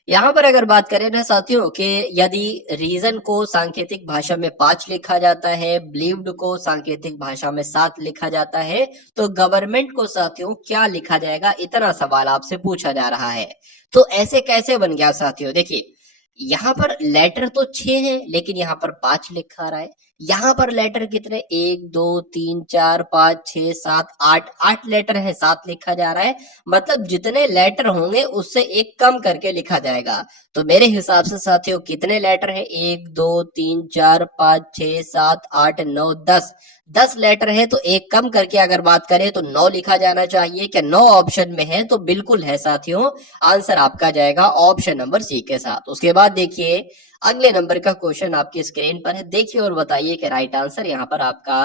यहाँ पर अगर बात करें ना साथियों कि यदि रीजन को सांकेतिक भाषा में 5 लिखा जाता है, बिलीव्ड को सांकेतिक भाषा में 7 लिखा जाता है, तो गवर्नमेंट को साथियों क्या लिखा जाएगा? इतना सवाल आपसे पूछा जा रहा है। तो ऐसे कैसे बन गया साथियों? देखिए यहाँ पर लेटर तो 6 है लेकिन यहाँ पर 5 लिखा रहा है। यहाँ पर लेटर कितने? 1 2 3 4 5 6 7 8 8 लेटर है, 7 लिखा जा रहा है। मतलब जितने लेटर होंगे उससे एक कम करके लिखा जाएगा। तो मेरे हिसाब से साथियों कितने लेटर है? 1 2 3 4 5 6 7 8 9 10। 10 लेटर है तो एक कम करके अगर बात करें तो 9 लिखा जाना चाहिए। क्या 9 ऑप्शन में है? तो बिल्कुल है साथियों। आंसर आपका जाएगा ऑप्शन नंबर सी के साथ। उसके बाद देखिए अगले नंबर का क्वेश्चन आपकी स्क्रीन पर है। देखिए और बताइए कि राइट आंसर यहाँ पर आपका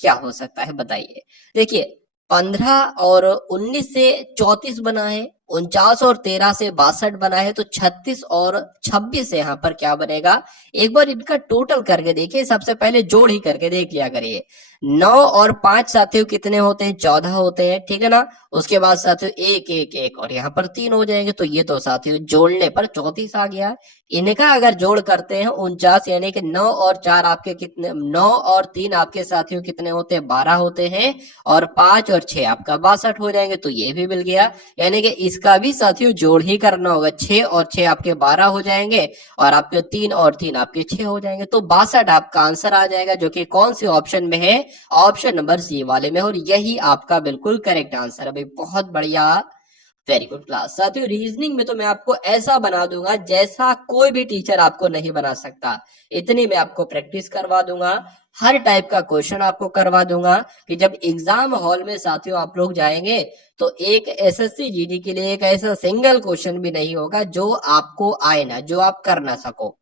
क्या हो सकता है, बताइए। देखिए 15 और 19 से 34 बना है, 49 और 13 से 62 बना है, तो 36 और 26 से यहाँ पर क्या बनेगा? एक बार इनका टोटल करके देखिए, सबसे पहले जोड़ ही करके देख लिया करिए। 9 और 5 साथियों कितने होते हैं? 14 होते हैं, ठीक है ना। उसके बाद साथियों 1 1 1 और यहाँ पर 3 हो जाएंगे। तो ये तो साथियों जोड़ने पर 34 आ गया। इनका अगर जोड़ करते हैं 49, यानी कि 9 और 4 आपके कितने? 9 और 3 आपके साथियों कितने होते हैं? 12 होते हैं। और 5 और 6 आपका 62 हो जाएंगे। तो ये भी मिल गया। यानी कि इसका भी साथियों जोड़ ही करना होगा। 6 और 6 आपके 12 हो जाएंगे और आपके 3 और 3 आपके 6 हो जाएंगे। तो 62 आपका आंसर आ जाएगा, जो कि कौन से ऑप्शन में है? ऑप्शन नंबर सी वाले में। और यही आपका बिल्कुल करेक्ट आंसर है भाई। बहुत बढ़िया, वेरी गुड क्लास। साथियों रीजनिंग में तो मैं आपको ऐसा बना दूंगा जैसा कोई भी टीचर आपको नहीं बना सकता। इतनी मैं आपको प्रैक्टिस करवा दूंगा, हर टाइप का क्वेश्चन आपको करवा दूंगा कि जब एग्जाम हॉल में साथियों आप लोग जाएंगे तो एक एसएससी जीडी के लिए एक ऐसा सिंगल क्वेश्चन भी नहीं होगा जो आपको आए ना, जो आप कर ना सको।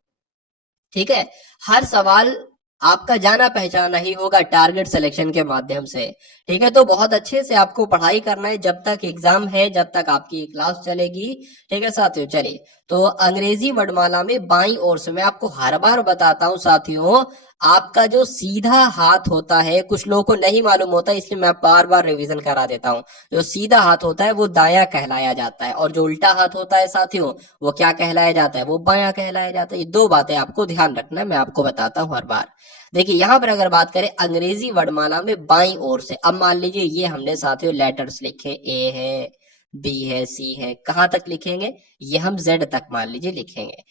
ठीक है, हर सवाल आपका जाना पहचाना ही होगा टारगेट सिलेक्शन के माध्यम से। ठीक है, तो बहुत अच्छे से आपको पढ़ाई करना है जब तक एग्जाम है, जब तक आपकी क्लास चलेगी। ठीक है साथियों, चलिए तो अंग्रेजी वर्णमाला में बाईं ओर से, मैं आपको हर बार बताता हूं साथियों, आपका जो सीधा हाथ होता है, कुछ लोगों को नहीं मालूम होता इसलिए मैं बार बार रिवीजन करा देता हूं। जो सीधा हाथ होता है वो दायां कहलाया जाता है, और जो उल्टा हाथ होता है साथियों वो क्या कहलाया जाता है? वो बायां कहलाया जाता है। ये दो बातें आपको ध्यान रखना है, मैं आपको बताता हूं हर बार। देखिए यहाँ पर अगर बात करें अंग्रेजी वर्णमाला में बाईं ओर से, अब मान लीजिए ये हमने साथियों लेटर्स लिखे, ए है, बी है, सी है, कहां तक लिखेंगे? ये हम जेड तक मान लीजिए लिखेंगे।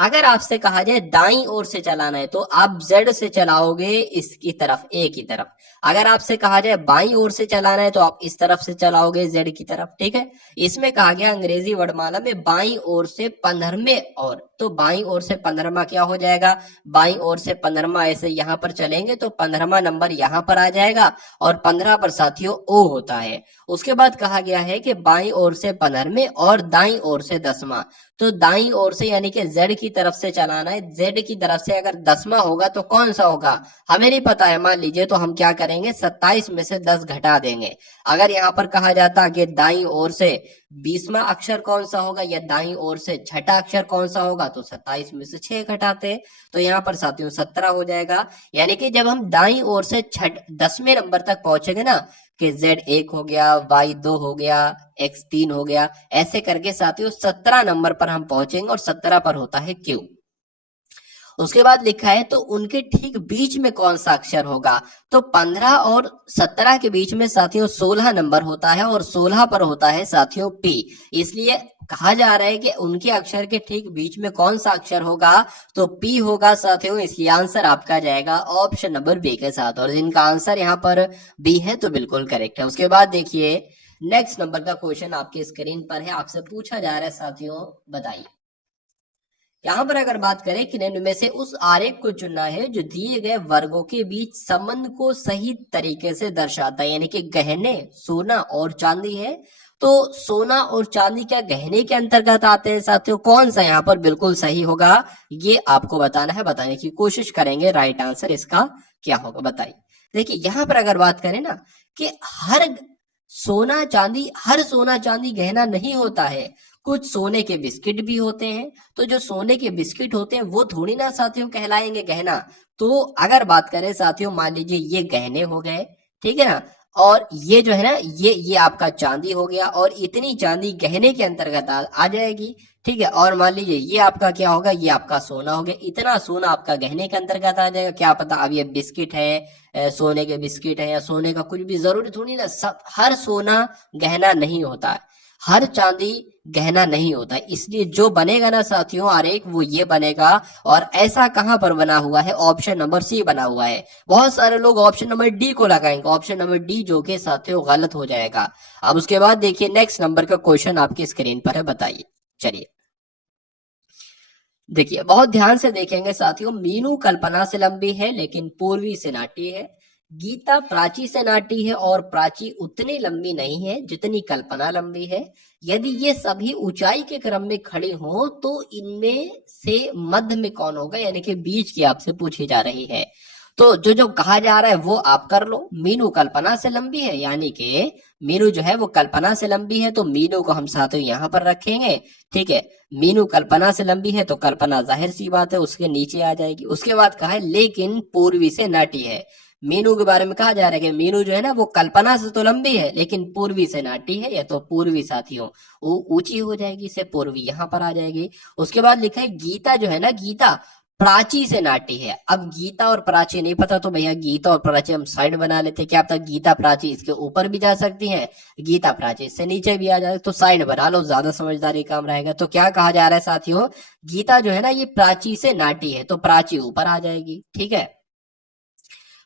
अगर आपसे कहा जाए दाईं ओर से चलाना है तो आप जेड से चलाओगे इसकी तरफ, ए की तरफ। अगर आपसे कहा जाए बाईं ओर से चलाना है तो आप इस तरफ से चलाओगे, जेड की तरफ। ठीक है, इसमें कहा गया अंग्रेजी वर्णमाला में बाईं ओर से 15वें ओर, तो बाईं ओर से 15वां क्या हो जाएगा? बाईं ओर से 15वां ऐसे यहां पर चलेंगे तो 15वां नंबर यहां पर आ जाएगा, और 15 पर साथियों ओ होता है। उसके बाद कहा गया है कि बाईं ओर से 15वें और दाईं ओर से 10वां। तो दाईं ओर से यानी कि जेड की तरफ से चलाना है। जेड की तरफ से अगर 10वां होगा तो कौन सा होगा हमें नहीं पता है, मान लीजिए, तो हम क्या करेंगे? 27 में से 10 घटा देंगे। अगर यहाँ पर कहा जाता कि दाईं ओर से 20वां अक्षर कौन सा होगा, या दाईं ओर से छठा अक्षर कौन सा होगा, तो 27 में से 6 घटाते, तो यहाँ पर साथियों 17 हो जाएगा। यानी कि जब हम दाईं ओर से 10वें नंबर तक पहुंचेंगे ना, कि Z 1 हो गया, Y 2 हो गया, X 3 हो गया, ऐसे करके साथियों 17 नंबर पर हम पहुंचेंगे, और 17 पर होता है Q। उसके बाद लिखा है तो उनके ठीक बीच में कौन सा अक्षर होगा? तो 15 और 17 के बीच में साथियों 16 नंबर होता है, और 16 पर होता है साथियों P। इसलिए कहा जा रहा है कि उनके अक्षर के ठीक बीच में कौन सा अक्षर होगा? तो P होगा साथियों। इसलिए आंसर आपका जाएगा ऑप्शन नंबर बी के साथ, और जिनका आंसर यहाँ पर बी है तो बिल्कुल करेक्ट है। उसके बाद देखिए नेक्स्ट नंबर का क्वेश्चन आपके स्क्रीन पर है, आपसे पूछा जा रहा है साथियों, बताइए। यहाँ पर अगर बात करें कि निम्न में से उस आरेख को चुनना है जो दिए गए वर्गों के बीच संबंध को सही तरीके से दर्शाता है। यानी कि गहने, सोना और चांदी है, तो सोना और चांदी क्या गहने के अंतर्गत आते हैं साथियों? कौन सा यहाँ पर बिल्कुल सही होगा ये आपको बताना है, बताने की कोशिश करेंगे। राइट आंसर इसका क्या होगा बताइए। देखिए यहाँ पर अगर बात करें ना कि हर सोना चांदी गहना नहीं होता है, कुछ सोने के बिस्किट भी होते हैं। तो जो सोने के बिस्किट होते हैं वो थोड़ी ना साथियों कहलाएंगे गहना। तो अगर बात करें साथियों, मान लीजिए ये गहने हो गए, ठीक है ना, और ये जो है ना ये आपका चांदी हो गया, और इतनी चांदी गहने के अंतर्गत आ जाएगी, ठीक है। और मान लीजिए ये आपका क्या होगा, ये आपका सोना हो गया, इतना सोना आपका गहने के अंतर्गत आ जाएगा। क्या पता अब ये बिस्किट है, सोने के बिस्किट है या सोने का कुछ भी, जरूरी थोड़ी ना सब हर सोना गहना नहीं होता है, हर चांदी गहना नहीं होता है। इसलिए जो बनेगा ना साथियों आरेख, वो ये बनेगा। और ऐसा कहां पर बना हुआ है? ऑप्शन नंबर सी बना हुआ है। बहुत सारे लोग ऑप्शन नंबर डी को लगाएंगे, ऑप्शन नंबर डी जो कि साथियों गलत हो जाएगा। अब उसके बाद देखिए नेक्स्ट नंबर का क्वेश्चन आपकी स्क्रीन पर है, बताइए। चलिए देखिए बहुत ध्यान से देखेंगे साथियों। मीनू कल्पना से लंबी है लेकिन पूर्वी से नाटी है। गीता प्राची से नाटी है और प्राची उतनी लंबी नहीं है जितनी कल्पना लंबी है। यदि ये सभी ऊंचाई के क्रम में खड़ी हो तो इनमें से मध्य में कौन होगा, यानी कि बीच की आपसे पूछी जा रही है। तो जो जो कहा जा रहा है वो आप कर लो। मीनू कल्पना से लंबी है, यानी कि मीनू जो है वो कल्पना से लंबी है, तो मीनू को हम साथियों यहाँ पर रखेंगे, ठीक है। मीनू कल्पना से लंबी है तो कल्पना जाहिर सी बात है उसके नीचे आ जाएगी। उसके बाद कहा है लेकिन पूर्वी से नाटी है। मीनू के बारे में कहा जा रहा है कि मीनू जो है ना वो कल्पना से तो लंबी है लेकिन पूर्वी से नाटी है, या तो पूर्वी साथियों वो ऊंची हो जाएगी, से पूर्वी यहाँ पर आ जाएगी। उसके बाद लिखा है गीता जो है ना, गीता प्राची से नाटी है। अब गीता और प्राची नहीं पता तो भैया गीता और प्राची हम साइड बना लेते, क्या पता गीता प्राची इसके ऊपर भी जा सकती है, गीता प्राची इससे नीचे भी आ जाए, तो साइड बना लो, ज्यादा समझदारी काम रहेगा। तो क्या कहा जा रहा है साथियों, गीता जो है ना ये प्राची से नाटी है, तो प्राची ऊपर आ जाएगी, ठीक है।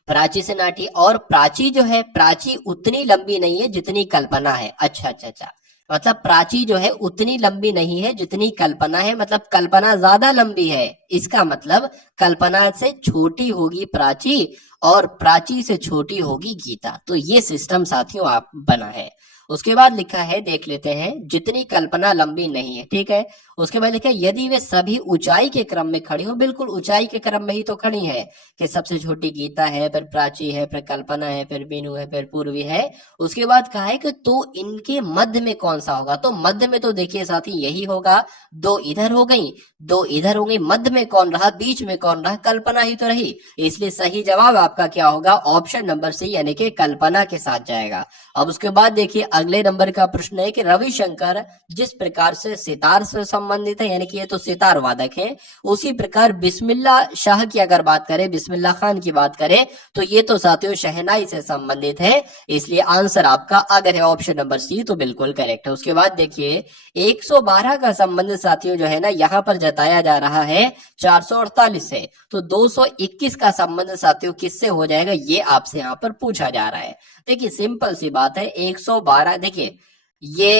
प्राची से नाटी, और प्राची जो है प्राची उतनी लंबी नहीं है जितनी कल्पना है। अच्छा अच्छा अच्छा, मतलब प्राची जो है उतनी लंबी नहीं है जितनी कल्पना है, मतलब कल्पना ज्यादा लंबी है। इसका मतलब कल्पना से छोटी होगी प्राची और प्राची से छोटी होगी गीता। तो ये सिस्टम साथियों आप बना है। उसके बाद लिखा है, देख लेते हैं, जितनी कल्पना लंबी नहीं है, ठीक है। उसके बाद लिखा है यदि वे सभी ऊंचाई के क्रम में खड़ी हो, बिल्कुल ऊंचाई के क्रम में ही तो खड़ी है कि सबसे छोटी गीता है, फिर प्राची है, फिर कल्पना है, फिर बीनू है, फिर पूर्वी है। उसके बाद कहा है कि तो इनके मध्य में कौन सा होगा, तो मध्य में तो देखिए साथी यही होगा, दो इधर हो गई, दो इधर हो गई, मध्य में कौन रहा, बीच में कौन रहा, कल्पना ही तो रही। इसलिए सही जवाब आपका क्या होगा, ऑप्शन नंबर सी यानी कि कल्पना के साथ जाएगा। अब उसके बाद देखिए अगले नंबर का प्रश्न है कि रविशंकर जिस प्रकार से सितार से संबंधित है, यानी कि ये तो सितार वादक है, उसी प्रकार बिस्मिल्ला शाह की अगर बात करें, बिस्मिल्ला खान की बात करें, तो ये तो साथियों शहनाई से संबंधित है। इसलिए आंसर आपका अगर है ऑप्शन नंबर सी तो बिल्कुल करेक्ट है। उसके बाद देखिए 112 का संबंध साथियों जो है ना यहाँ पर जताया जा रहा है 448 से, तो 221 का संबंध साथियों किससे हो जाएगा, ये आपसे यहाँ पर पूछा जा रहा है। देखिए सिंपल सी बात है, 112 देखिए ये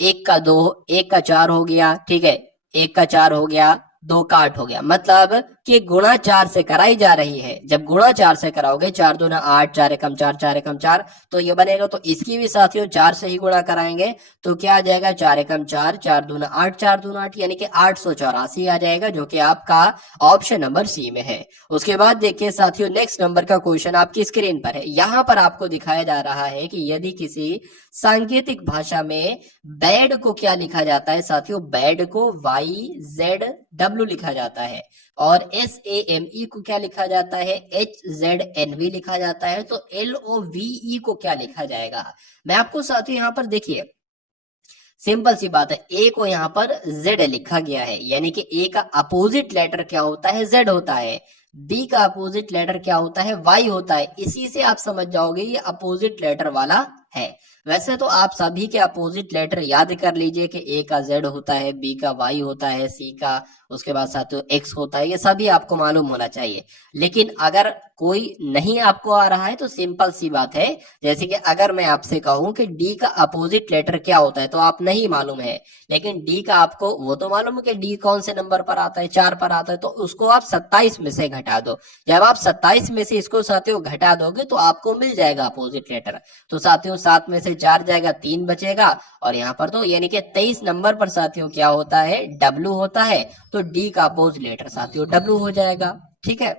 एक का 2, एक का 4 हो गया, ठीक है, एक का 4 हो गया, 2 का 8 हो गया, मतलब कि गुणा 4 से कराई जा रही है। जब गुणा 4 से कराओगे, 4 दूना 8, 4 एकम 4, 4 एकम 4, तो ये बनेगा। तो इसकी भी साथियों 4 से ही गुणा कराएंगे तो क्या आ जाएगा, 4 एकम 4, 4 दूना 8, 4 दूना 8, यानी कि 884 आ जाएगा, जो कि आपका ऑप्शन नंबर सी में है। उसके बाद देखिए साथियों नेक्स्ट नंबर का क्वेश्चन आपकी स्क्रीन पर है। यहाँ पर आपको दिखाया जा रहा है कि यदि किसी सांकेतिक भाषा में बैड को क्या लिखा जाता है साथियों, बैड को YZW लिखा जाता है, और SAME को क्या लिखा जाता है, HZNV लिखा जाता है, तो LOVE को क्या लिखा जाएगा। मैं आपको साथियों यहाँ पर देखिए सिंपल सी बात है, ए को यहाँ पर Z लिखा गया है, यानी कि ए का अपोजिट लेटर क्या होता है, Z होता है। बी का अपोजिट लेटर क्या होता है, Y होता है। इसी से आप समझ जाओगे ये अपोजिट लेटर वाला है। वैसे तो आप सभी के अपोजिट लेटर याद कर लीजिए कि ए का Z होता है, बी का Y होता है, सी का उसके बाद साथियों X होता है, ये सभी आपको मालूम होना चाहिए। लेकिन अगर कोई नहीं आपको आ रहा है तो सिंपल सी बात है, जैसे कि अगर मैं आपसे कहूं कि डी का अपोजिट लेटर क्या होता है तो आप नहीं मालूम है, लेकिन डी का आपको वो तो मालूम है कि डी कौन से नंबर पर आता है, 4 पर आता है, तो उसको आप 27 में से घटा दो। जब आप 27 में से इसको साथियों घटा दोगे तो आपको मिल जाएगा अपोजिट लेटर। तो साथियों 7 में से 4 जाएगा, 3 बचेगा, और यहाँ पर तो यानी कि 23 नंबर पर साथियों क्या होता है, डब्लू होता है, तो डी का अपोजिट लेटर साथियों डब्लू हो जाएगा। ठीक है,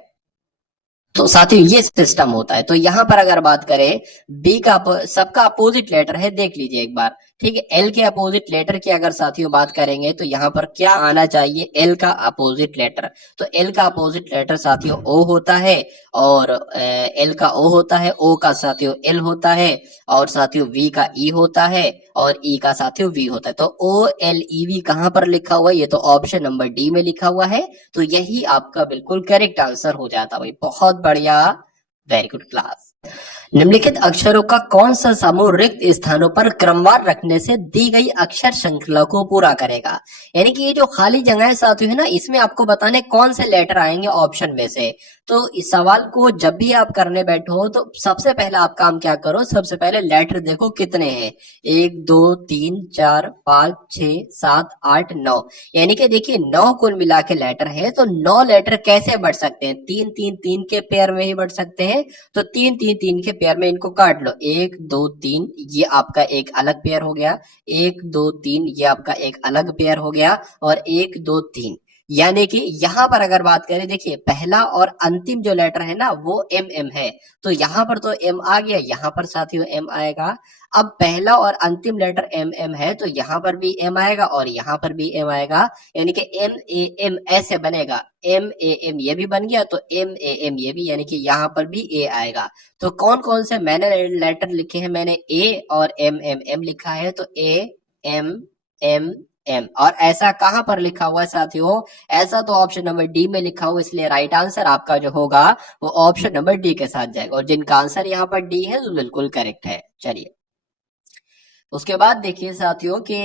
तो साथियों ये सिस्टम होता है। तो यहां पर अगर बात करें बी का सबका अपोजिट लेटर है, देख लीजिए एक बार। ठीक है, एल के अपोजिट लेटर की अगर साथियों बात करेंगे तो यहाँ पर क्या आना चाहिए, एल का अपोजिट लेटर। तो एल का अपोजिट लेटर साथियों ओ होता है, और एल का ओ होता है, ओ का साथियों एल होता है, और साथियों वी का ई होता है, और ई का साथियों वी होता है। तो ओ एल ई वी कहां पर लिखा हुआ है, ये तो ऑप्शन नंबर डी में लिखा हुआ है। तो यही आपका बिल्कुल करेक्ट आंसर हो जाता भाई, बहुत बढ़िया, वेरी गुड क्लास। निम्नलिखित अक्षरों का कौन सा समूह रिक्त स्थानों पर क्रमवार रखने से दी गई अक्षर श्रृंखला को पूरा करेगा। यानी कि ये जो खाली जगह साथियों है ना, इसमें आपको बताने कौन से लेटर आएंगे ऑप्शन में से। तो इस सवाल को जब भी आप करने बैठो तो सबसे पहला आप काम क्या करो, सबसे पहले लेटर देखो कितने हैं, 1 2 3 4 5 6 7 8 9, यानी कि देखिए 9 कुल मिला के लेटर है। तो 9 लेटर कैसे बढ़ सकते हैं, 3 3 3 के पेयर में ही बढ़ सकते हैं। तो 3 3 3 के पेयर में इनको काट लो, 1 2 3, ये आपका एक अलग पेयर हो गया, 1 2 3 ये आपका एक अलग पेयर हो गया, और 1 2 3, यानी कि यहां पर अगर बात करें, देखिए पहला और अंतिम जो लेटर है ना वो एम एम है। तो यहां पर तो एम आ गया, यहां पर साथियों एम आएगा। अब पहला और अंतिम लेटर एम एम है, तो यहां पर भी एम आएगा और यहां पर भी एम आएगा, यानी कि एम ए एम ऐसे बनेगा, एम ए एम ये भी बन गया, तो एम ए एम ये भी, यानी कि यहाँ पर भी ए आएगा। तो कौन कौन से मैंने लेटर लिखे हैं, मैंने ए और एम एम एम लिखा है, तो ए एम एम एम। और ऐसा कहां पर लिखा हुआ है साथियों, ऐसा तो ऑप्शन नंबर डी में लिखा हुआ, इसलिए राइट आंसर आपका जो होगा वो ऑप्शन नंबर डी के साथ जाएगा, और जिनका आंसर यहाँ पर डी है तो बिल्कुल करेक्ट है। चलिए उसके बाद देखिए साथियों के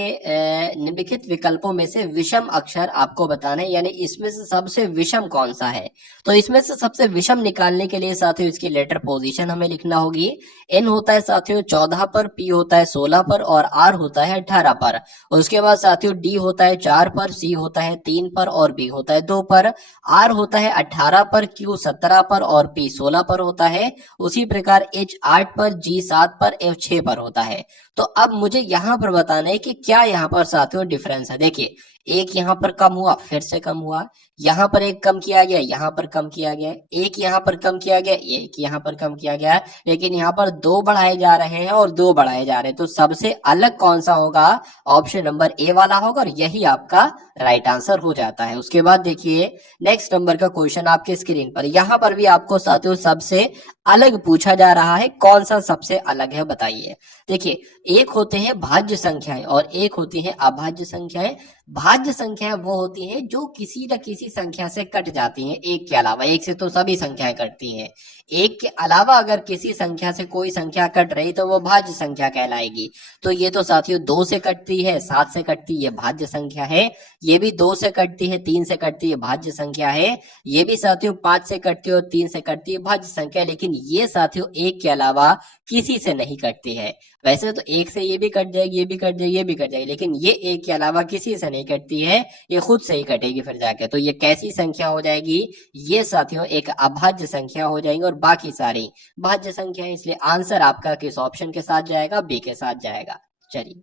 निम्नलिखित विकल्पों में से विषम अक्षर आपको बताना है, यानी इसमें से सबसे विषम कौन सा है। तो इसमें से सबसे विषम निकालने के लिए साथियों इसकी लेटर पोजीशन हमें लिखना होगी। एन होता है साथियों 14 पर, पी होता है 16 पर, और आर होता है 18 पर। उसके बाद साथियों डी होता है 4 पर, सी होता है 3 पर, और बी होता है 2 पर। आर होता है 18 पर, क्यू 17 पर, और पी 16 पर होता है। उसी प्रकार एच 8 पर, जी 7 पर, एफ 6 पर होता है। तो अब मुझे यहां पर बताना है कि क्या यहाँ पर साथियों डिफरेंस है। देखिए एक यहाँ पर कम हुआ, फिर से कम हुआ, यहाँ पर एक कम किया गया, यहाँ पर कम किया गया, एक यहाँ पर कम किया गया, एक यहाँ पर कम किया गया, लेकिन यहाँ पर 2 बढ़ाए जा रहे हैं और 2 बढ़ाए जा रहे हैं। तो सबसे अलग कौन सा होगा, ऑप्शन नंबर ए वाला होगा, और यही आपका राइट आंसर हो जाता है। उसके बाद देखिए नेक्स्ट नंबर का क्वेश्चन आपके स्क्रीन पर, यहाँ पर भी आपको साथियों सबसे अलग पूछा जा रहा है, कौन सा सबसे अलग है बताइए। देखिए एक होते हैं भाज्य संख्याएं और एक होती है अभाज्य संख्याएं। भाज्य संख्याएं वो होती हैं जो किसी न किसी संख्या से कट जाती हैं, एक के अलावा, एक से तो सभी संख्याएं कटती हैं, एक के अलावा अगर किसी संख्या से कोई संख्या कट रही तो वो भाज्य संख्या कहलाएगी। तो ये तो साथियों 2 से कटती है, 7 से कटती है, भाज्य संख्या है। ये भी 2 से कटती है, 3 से कटती है, भाज्य संख्या है। ये भी साथियों 5 से कटती है और 3 से कटती है, भाज्य संख्या है। लेकिन ये साथियों एक के अलावा किसी से नहीं कटती है। वैसे तो एक से ये भी कट जाएगी, ये भी कट जाएगी, ये भी कट जाएगी, लेकिन ये एक के अलावा किसी से नहीं कटती है, ये खुद से ही कटेगी फिर जाके। तो ये कैसी संख्या हो जाएगी, ये साथियों एक अभाज्य संख्या हो जाएंगी, और बाकी सारी भाज्य संख्या है। इसलिए आंसर आपका किस ऑप्शन के साथ जाएगा, बी के साथ जाएगा। चलिए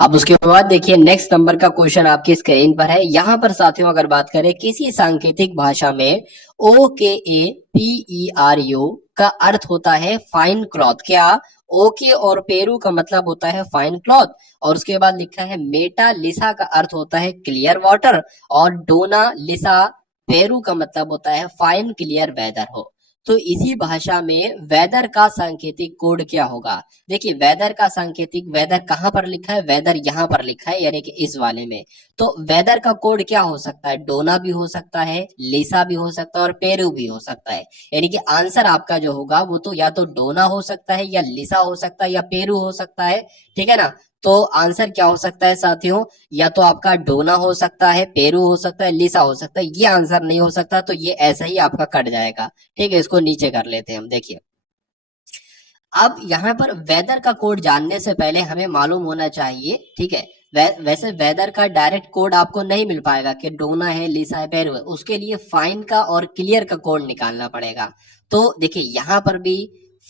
अब उसके बाद देखिए नेक्स्ट नंबर का क्वेश्चन आपकी स्क्रीन पर है। यहां पर साथियों अगर बात करें किसी सांकेतिक भाषा में ओ के A P E R you का अर्थ होता है फाइन क्लॉथ। क्या ओके और पेरू का मतलब होता है फाइन क्लॉथ, और उसके बाद लिखा है मेटा लिसा का अर्थ होता है क्लियर वाटर, और डोना लिसा पेरू का मतलब होता है फाइन क्लियर वेदर हो। तो इसी भाषा में वेदर का सांकेतिक कोड क्या होगा। देखिए वेदर का सांकेतिक, वेदर कहां पर लिखा है, वेदर यहां पर लिखा है, यानी कि इस वाले में। तो वेदर का कोड क्या हो सकता है, डोना भी हो सकता है, लिसा भी हो सकता है, और पेरू भी हो सकता है। यानी कि आंसर आपका जो होगा वो तो या तो डोना हो सकता है, या लिसा हो सकता है, या पेरू हो सकता है। ठीक है ना, तो आंसर क्या हो सकता है साथियों, या तो आपका डोना हो सकता है, पेरू हो सकता है, लिसा हो सकता है। ये आंसर नहीं हो सकता, तो ये ऐसा ही आपका कट जाएगा। ठीक है, इसको नीचे कर लेते हैं हम। देखिए अब यहाँ पर वेदर का कोड जानने से पहले हमें मालूम होना चाहिए, ठीक है, वैसे वेदर का डायरेक्ट कोड आपको नहीं मिल पाएगा कि डोना है, लिसा है, पेरू है। उसके लिए फाइन का और क्लियर का कोड निकालना पड़ेगा। तो देखिए यहाँ पर भी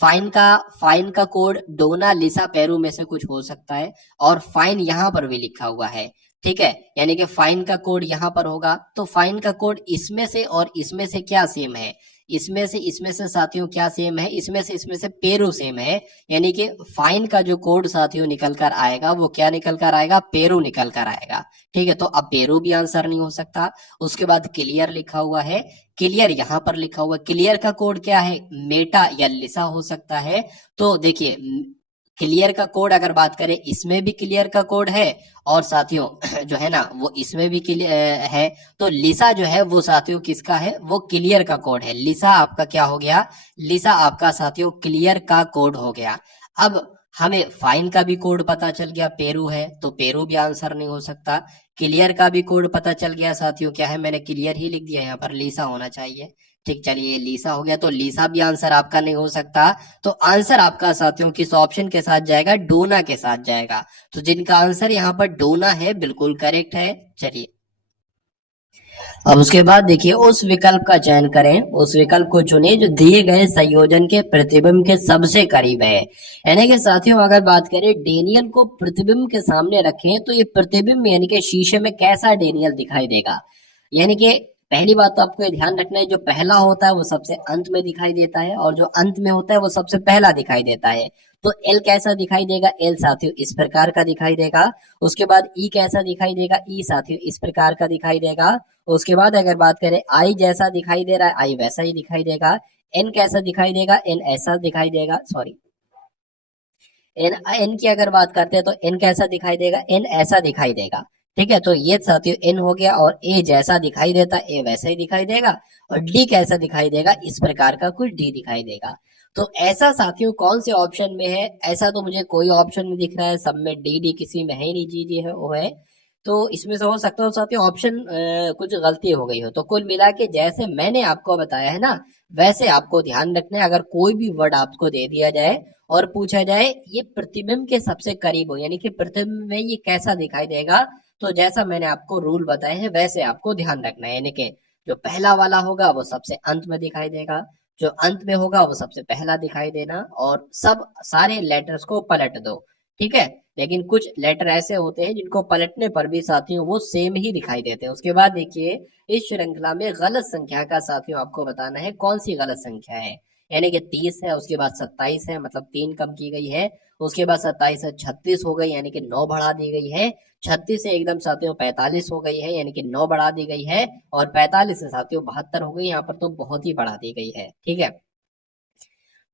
फाइन का कोड डोना लिसा पेरू में से कुछ हो सकता है, और फाइन यहाँ पर भी लिखा हुआ है, ठीक है, यानी कि फाइन का कोड यहाँ पर होगा। तो फाइन का कोड इसमें से और इसमें से क्या सेम है, इसमें से साथियों क्या सेम है, इसमें से पेरू सेम है, यानी कि फाइन का जो कोड साथियों निकल कर आएगा वो क्या निकल कर आएगा, पेरू निकल कर आएगा, ठीक है। तो अब पेरू भी आंसर नहीं हो सकता। उसके बाद क्लियर लिखा हुआ है, क्लियर यहाँ पर लिखा हुआ है, क्लियर का कोड क्या है, मेटा या लिसा हो सकता है। तो देखिए क्लियर का कोड अगर बात करें, इसमें भी क्लियर का कोड है, और साथियों जो है ना वो इसमें भी क्लियर है। तो लिसा जो है वो साथियों किसका है, वो क्लियर का कोड है। लिसा आपका क्या हो गया, लिसा आपका साथियों क्लियर का कोड हो गया। अब हमें फाइन का भी कोड पता चल गया, पेरू है, तो पेरू भी आंसर नहीं हो सकता। क्लियर का भी कोड पता चल गया साथियों, क्या है, मैंने क्लियर ही लिख दिया, यहाँ पर लिसा होना चाहिए, ठीक। चलिए लिसा हो गया, तो लिसा भी आंसर आपका नहीं हो सकता। तो आंसर आपका साथियों किस ऑप्शन के साथ जाएगा, डोना के साथ जाएगा। तो जिनका आंसर यहाँ पर डोना है बिल्कुल करेक्ट है। चलिए अब उसके बाद देखिए उस विकल्प का चयन करें, उस विकल्प को चुने जो दिए गए संयोजन के प्रतिबिंब के सबसे करीब है। यानी कि साथियों अगर बात करें डेनियल को प्रतिबिंब के सामने रखें तो ये प्रतिबिंब यानी कि शीशे में कैसा डेनियल दिखाई देगा। यानी कि पहली बात तो आपको ये ध्यान रखना है, जो पहला होता है वो सबसे अंत में दिखाई देता है, और जो अंत में होता है वो सबसे पहला दिखाई देता है। तो एल कैसा दिखाई देगा, एल साथियों इस प्रकार का दिखाई देगा। उसके बाद ई कैसा दिखाई देगा, ई साथियों इस प्रकार का दिखाई देगा। उसके बाद अगर बात करें आई जैसा दिखाई दे रहा है, आई वैसा ही दिखाई देगा। एन कैसा दिखाई देगा, एन ऐसा दिखाई देगा, सॉरी एन एन की अगर बात करते हैं तो एन कैसा दिखाई देगा, एन ऐसा दिखाई देगा, ठीक है। तो ये साथियों एन हो गया, और ए जैसा दिखाई देता है ए वैसा ही दिखाई देगा, और डी कैसा दिखाई देगा, इस प्रकार का कुछ डी दिखाई देगा। तो ऐसा साथियों कौन से ऑप्शन में है, ऐसा तो मुझे कोई ऑप्शन नहीं दिख रहा है, सब में डी डी किसी में है ही नहीं, जी जी है वो है। तो इसमें से हो सकता है साथियों ऑप्शन कुछ गलती हो गई हो। तो कुल मिला के जैसे मैंने आपको बताया है ना वैसे आपको ध्यान रखना है। अगर कोई भी वर्ड आपको दे दिया जाए और पूछा जाए ये प्रतिबिंब के सबसे करीब हो, यानी कि प्रतिबिंब में ये कैसा दिखाई देगा, तो जैसा मैंने आपको रूल बताए हैं वैसे आपको ध्यान रखना है। यानी कि जो पहला वाला होगा वो सबसे अंत में दिखाई देगा, जो अंत में होगा वो सबसे पहला दिखाई देना, और सब सारे लेटर्स को पलट दो, ठीक है। लेकिन कुछ लेटर ऐसे होते हैं जिनको पलटने पर भी साथियों वो सेम ही दिखाई देते हैं। उसके बाद देखिए इस श्रृंखला में गलत संख्या का साथियों आपको बताना है कौन सी गलत संख्या है। यानी कि 30 है, उसके बाद 27 है, मतलब 3 कम की गई है। उसके बाद 27 से 36 हो गई, यानी कि 9 बढ़ा दी गई है। 36 से एकदम साथियों 45 हो गई है, यानी कि 9 बढ़ा दी गई है। और 45 से साथियों 72 हो गई, यहाँ पर तो बहुत ही बढ़ा दी गई है, ठीक है।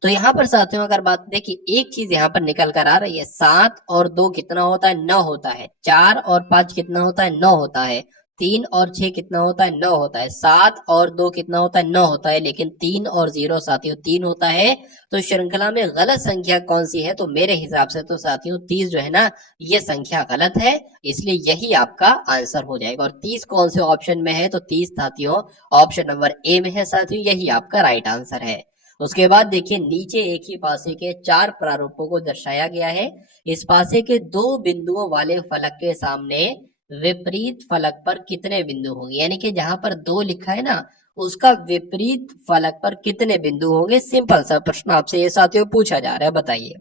तो यहाँ पर साथियों अगर बात देखिए एक चीज यहाँ पर निकल कर आ रही है, 7 और 2 कितना होता है, 9 होता है। 4 और 5 कितना होता है, 9 होता है। 3 और 6 कितना होता है, 9 होता है। 7 और 2 कितना होता है, 9 होता है। लेकिन 3 और 0 साथियों 3 होता है। तो श्रृंखला में गलत संख्या कौन सी है, तो मेरे हिसाब से तो साथियों 30 जो है ना ये संख्या गलत है, इसलिए यही आपका आंसर हो जाएगा। और 30 कौन से ऑप्शन में है, तो 30 साथियों ऑप्शन नंबर ए में है साथियों, यही आपका राइट आंसर है। उसके बाद देखिए नीचे एक ही पासे के 4 प्रारूपों को दर्शाया गया है। इस पासे के 2 बिंदुओं वाले फलक के सामने विपरीत फलक पर कितने बिंदु होंगे, यानी कि जहां पर 2 लिखा है ना उसका विपरीत फलक पर कितने बिंदु होंगे। सिंपल सा प्रश्न आपसे ये साथियों पूछा जा रहा है, बताइए।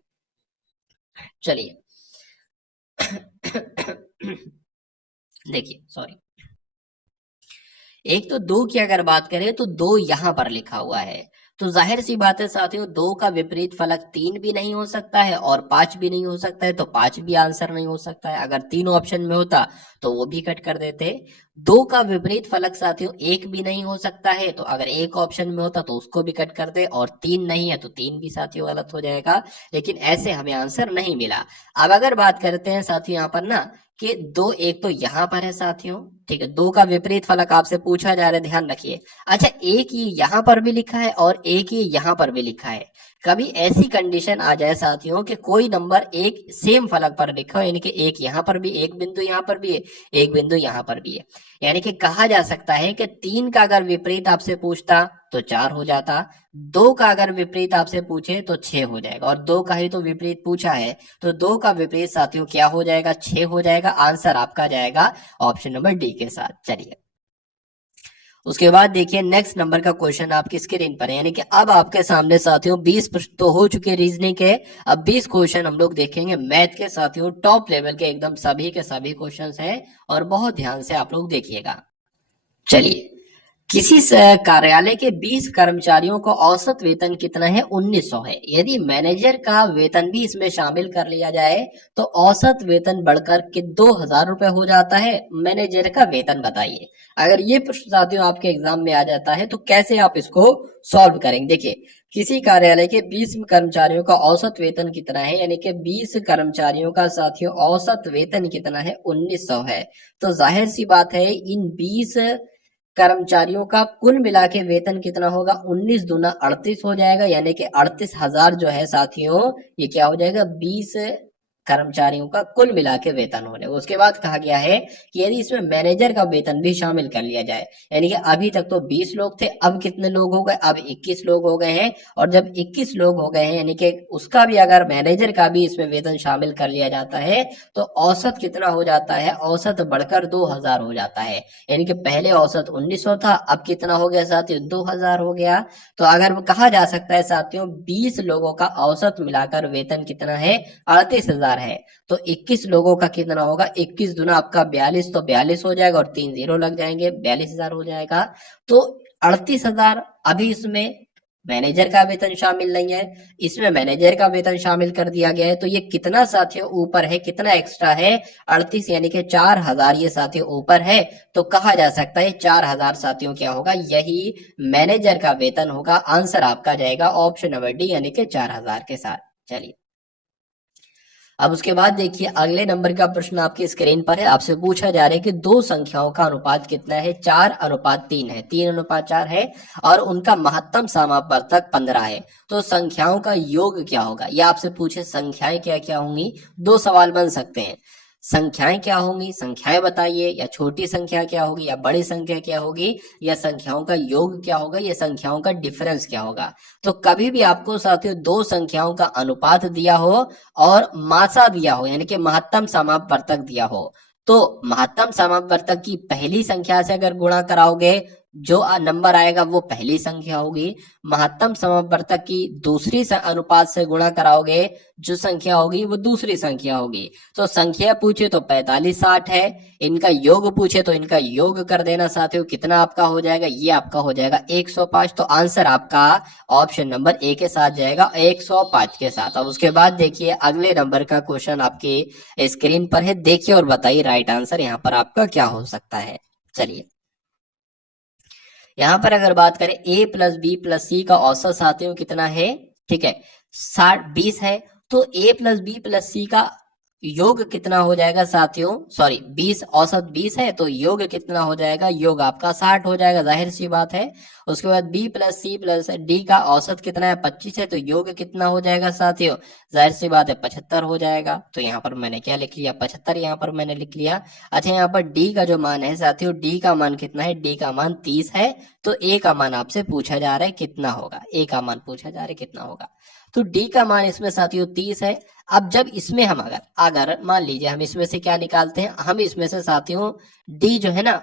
चलिए देखिए सॉरी, एक तो 2 की अगर बात करें तो 2 यहां पर लिखा हुआ है, तो जाहिर सी बात है साथियों 2 का विपरीत फलक 3 भी नहीं हो सकता है और 5 भी नहीं हो सकता है, तो 5 भी आंसर नहीं हो सकता है। अगर 3 ऑप्शन में होता तो वो भी कट कर देते। 2 का विपरीत फलक साथियों 1 भी नहीं हो सकता है, तो अगर 1 ऑप्शन में होता तो उसको भी कट कर दे, और 3 नहीं है तो 3 भी साथियों गलत हो जाएगा। लेकिन ऐसे हमें आंसर नहीं मिला। अब अगर बात करते हैं साथियों यहाँ पर ना कि 2 एक तो यहाँ पर है साथियों, ठीक है, 2 का विपरीत फलक आपसे पूछा जा रहा है, ध्यान रखिए। अच्छा एक ये यहाँ पर भी लिखा है और एक ये यहाँ पर भी लिखा है। कभी ऐसी कंडीशन आ जाए साथियों कि कोई नंबर एक सेम फलक पर लिखा हो, यानी कि एक यहाँ पर भी, एक बिंदु यहाँ पर भी है, एक बिंदु यहाँ पर भी है, यानी कि कहा जा सकता है कि 3 का अगर विपरीत आपसे पूछता तो 4 हो जाता, 2 का अगर विपरीत आपसे पूछे तो 6 हो जाएगा, और 2 का ही तो विपरीत पूछा है, तो 2 का विपरीत साथियों क्या हो जाएगा, 6 हो जाएगा। आंसर आपका जाएगा ऑप्शन नंबर डी के साथ। चलिए उसके बाद देखिए नेक्स्ट नंबर का क्वेश्चन आपकी स्क्रीन पर है, यानी कि अब आपके सामने साथियों 20 प्रश्न तो हो चुके रीजनिंग के, अब 20 क्वेश्चन हम लोग देखेंगे मैथ के साथियों, टॉप लेवल के एकदम सभी के सभी क्वेश्चंस हैं और बहुत ध्यान से आप लोग देखिएगा। चलिए, किसी कार्यालय के 20 कर्मचारियों का औसत वेतन कितना है? 1900 है। यदि मैनेजर का वेतन भी इसमें शामिल कर लिया जाए तो औसत वेतन बढ़कर के 2000 रुपए हो जाता है। मैनेजर का वेतन बताइए। अगर ये प्रश्न साथियों आपके एग्जाम में आ जाता है तो कैसे आप इसको सॉल्व करेंगे? देखिए, किसी कार्यालय के 20 कर्मचारियों का औसत वेतन कितना है, यानी कि 20 कर्मचारियों का साथियों औसत वेतन कितना है? 1900 है। तो जाहिर सी बात है इन 20 कर्मचारियों का कुल मिला के वेतन कितना होगा? 19 दूना 38 हो जाएगा, यानी कि 38,000 जो है साथियों, ये क्या हो जाएगा? 20 कर्मचारियों का कुल मिला के वेतन होने। उसके बाद कहा गया है कि यदि इसमें मैनेजर का वेतन भी शामिल कर लिया जाए, यानी कि अभी तक तो 20 लोग थे, अब कितने लोग हो गए? अब 21 लोग हो गए हैं। और जब 21 लोग हो गए हैं, यानी कि उसका भी अगर मैनेजर का भी इसमें वेतन शामिल कर लिया जाता है तो औसत कितना हो जाता है? औसत बढ़कर 2000 हो जाता है। यानी कि पहले औसत 1900 था, अब कितना हो गया साथियों? 2000 हो गया। तो अगर कहा जा सकता है साथियों 20 लोगों का औसत मिलाकर वेतन कितना है? 38,000 है। तो 21 लोगों का कितना होगा? 21 दूना आपका 42, तो 42 हो जाएगा और 3 जीरो लग जाएंगे, 42,000 हो जाएगा। तो 38,000 अभी इसमें मैनेजर का वेतन शामिल नहीं है, इसमें मैनेजर का वेतन शामिल कर दिया गया है। तो ये कितना साथियों ऊपर है? कितना एक्स्ट्रा है? 38, यानी कि 4000 ये साथियों ऊपर है। तो कहा जा सकता है 4000 साथियों क्या होगा? यही मैनेजर का वेतन होगा। आंसर आपका जाएगा ऑप्शन नंबर डी, यानी कि 4000 के साथ। चलिए, अब उसके बाद देखिए अगले नंबर का प्रश्न आपकी स्क्रीन पर है। आपसे पूछा जा रहा है कि दो संख्याओं का अनुपात कितना है? 4:3 है, 3:4 है और उनका महत्तम समापवर्तक 15 है। तो संख्याओं का योग क्या होगा? या आपसे पूछे संख्याएं क्या क्या होंगी? दो सवाल बन सकते हैं। संख्याएं क्या होंगी? संख्याएं बताइए, या छोटी संख्या क्या होगी, या बड़ी संख्या क्या होगी, या संख्याओं का योग क्या होगा, या संख्याओं का डिफरेंस क्या होगा? तो कभी भी आपको साथियों दो संख्याओं का अनुपात दिया हो और मासा दिया हो, यानी कि महत्तम समापवर्तक दिया हो, तो महत्तम समापवर्तक की पहली संख्या से अगर गुणा कराओगे, जो नंबर आएगा वो पहली संख्या होगी। महत्तम समापवर्तक की दूसरी अनुपात से गुणा कराओगे, जो संख्या होगी वो दूसरी संख्या होगी। तो संख्या पूछे तो 45, 60 है, इनका योग पूछे तो इनका योग कर देना साथियों। कितना आपका हो जाएगा? ये आपका हो जाएगा 105। तो आंसर आपका ऑप्शन नंबर ए के साथ जाएगा, 105 के साथ। अब उसके बाद देखिए अगले नंबर का क्वेश्चन आपके स्क्रीन पर है, देखिए और बताइए राइट आंसर यहाँ पर आपका क्या हो सकता है। चलिए, यहां पर अगर बात करें a प्लस बी प्लस सी का औसत साथियों कितना है? ठीक है, 20 है। तो a प्लस बी प्लस सी का योग कितना हो जाएगा साथियों? सॉरी, 20 औसत 20 है तो योग कितना हो जाएगा? योग आपका 60 हो जाएगा, जाहिर सी बात है। उसके बाद b plus C plus D का औसत कितना है? 25 है, तो योग कितना हो जाएगा साथियों? जाहिर सी बात है 75 हो जाएगा। तो यहाँ पर मैंने क्या लिख लिया? 75 यहाँ पर मैंने लिख लिया। अच्छा, यहाँ पर d का जो मान है साथियों, d का मान कितना है? d का मान 30 है। तो a का मान आपसे पूछा जा रहा है कितना होगा? a का मान पूछा जा रहा है कितना होगा? तो d का मान इसमें साथियों 30 है। अब जब इसमें हम अगर अगर मान लीजिए हम इसमें से क्या निकालते हैं? हम इसमें से साथियों d जो है ना,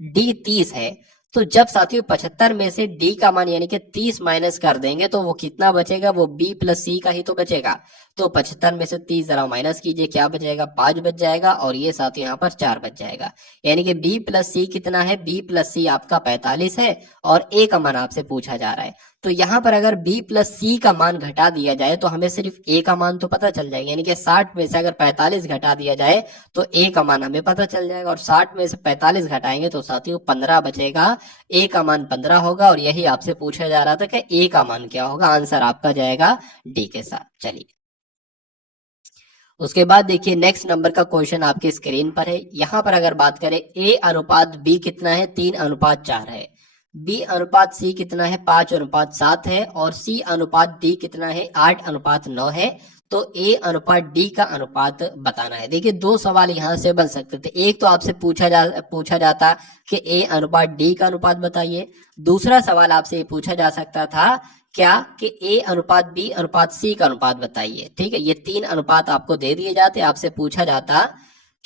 d 30 है। तो जब साथियों 75 में से d का मान यानी कि 30 माइनस कर देंगे तो वो कितना बचेगा? वो b प्लस सी का ही तो बचेगा। तो 75 में से 30 जरा माइनस कीजिए, क्या बचेगा? 5 बच जाएगा और ये साथ यहाँ पर 4 बच जाएगा। यानी कि b प्लस सी कितना है? b प्लस सी आपका 45 है और a का मान आपसे पूछा जा रहा है। तो यहाँ पर अगर b प्लस सी का मान घटा दिया जाए तो हमें सिर्फ a का मान तो पता चल जाएगा। यानी कि 60 में से अगर 45 घटा दिया जाए तो a का मान हमें पता चल जाएगा, और 60 में से 45 घटाएंगे तो साथियों 15 बचेगा। a का मान 15 होगा और यही आपसे पूछा जा रहा था कि a का मान क्या होगा? आंसर आपका जाएगा d के साथ। चलिए, उसके बाद देखिए नेक्स्ट नंबर का क्वेश्चन आपके स्क्रीन पर है। यहां पर अगर बात करें a अनुपात b कितना है? 3:4 है। b अनुपात c कितना है? 5:7 है। और c अनुपात d कितना है? 8:9 है। तो a अनुपात d का अनुपात बताना है। देखिए दो सवाल यहां से बन सकते थे। एक तो आपसे पूछा जाता कि a अनुपात d का अनुपात बताइए। दूसरा सवाल आपसे पूछा जा सकता था क्या कि a अनुपात b अनुपात c का अनुपात बताइए। ठीक है, ये तीन अनुपात आपको दे दिए जाते, आपसे पूछा जाता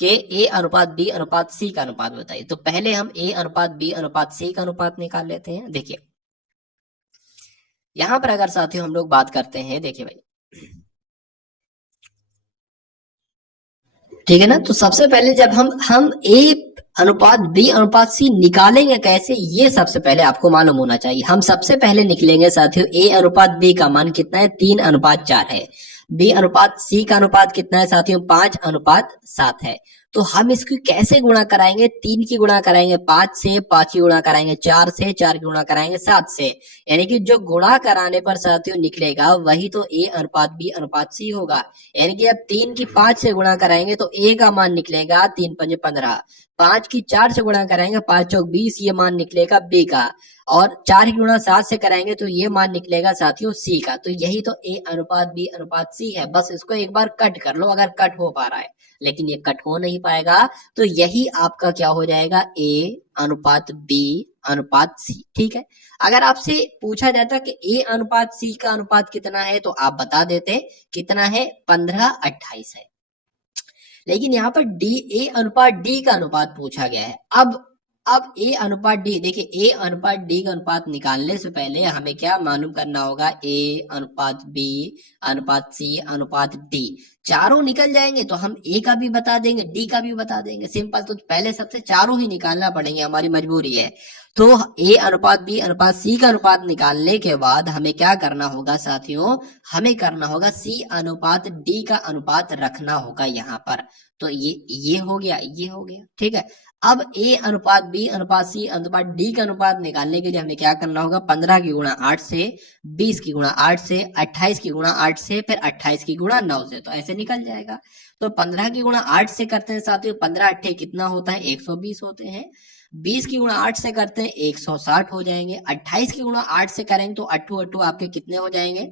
कि ए अनुपात बी अनुपात सी का अनुपात बताइए। तो पहले हम ए अनुपात बी अनुपात सी का अनुपात निकाल लेते हैं। देखिए यहां पर अगर साथियों हम लोग बात करते हैं, देखिए भाई, ठीक है ना। तो सबसे पहले जब हम ए अनुपात बी अनुपात सी निकालेंगे कैसे, ये सबसे पहले आपको मालूम होना चाहिए। हम सबसे पहले निकलेंगे साथियों ए अनुपात बी का मान कितना है, 3:4 है। बी अनुपात सी का अनुपात कितना है साथियों, 5:7 है। तो हम इसको कैसे गुणा कराएंगे, 3 की गुणा कराएंगे 5 से, 5 की गुणा कराएंगे 4 से, 4 की गुणा कराएंगे 7 से। यानी कि जो गुणा कराने पर साथियों निकलेगा वही तो ए अनुपात बी अनुपात सी होगा। यानी कि अब 3 की 5 से गुणा कराएंगे तो ए का मान निकलेगा 3×5 = 15। 5 की 4 से गुणा कराएंगे 5×4 = 20, ये मान निकलेगा बी का। और 4 की गुणा 7 से कराएंगे तो ये मान निकलेगा साथियों सी का। तो यही तो ए अनुपात बी अनुपात सी है। बस इसको एक बार कट कर लो अगर कट हो पा रहा है, लेकिन ये कट हो नहीं पाएगा। तो यही आपका क्या हो जाएगा, ए अनुपात बी अनुपात सी। ठीक है, अगर आपसे पूछा जाता कि ए अनुपात सी का अनुपात कितना है तो आप बता देते कितना है, 15:28 है। लेकिन यहाँ पर डी ए अनुपात डी का अनुपात पूछा गया है। अब ए अनुपात डी, देखिए ए अनुपात डी का अनुपात निकालने से पहले हमें क्या मालूम करना होगा, ए अनुपात बी अनुपात सी अनुपात डी। चारों निकल जाएंगे तो हम ए का भी बता देंगे डी का भी बता देंगे, सिंपल। तो पहले सबसे चारों ही निकालना पड़ेंगे, हमारी मजबूरी है। तो ए अनुपात बी अनुपात सी का अनुपात निकालने के बाद हमें क्या करना होगा साथियों, हमें करना होगा सी अनुपात डी का अनुपात रखना होगा यहाँ पर। तो ये हो गया, ये हो गया। ठीक है, अब ए अनुपात बी अनुपात सी अनुपात डी का अनुपात निकालने के लिए हमें क्या करना होगा, 15 की गुणा 8 से, 20 की गुणा 8 से, 28 की गुणा 8 से, फिर 28 की गुणा 9 से। तो ऐसे निकल जाएगा। तो 15 की गुणा 8 से करते हैं साथियों, 15×8 कितना होता है, 120 होते हैं। 20 की गुणा 8 से करते हैं 160 हो जाएंगे। 28 की गुणा 8 से करेंगे तो 8×8 आपके कितने हो जाएंगे,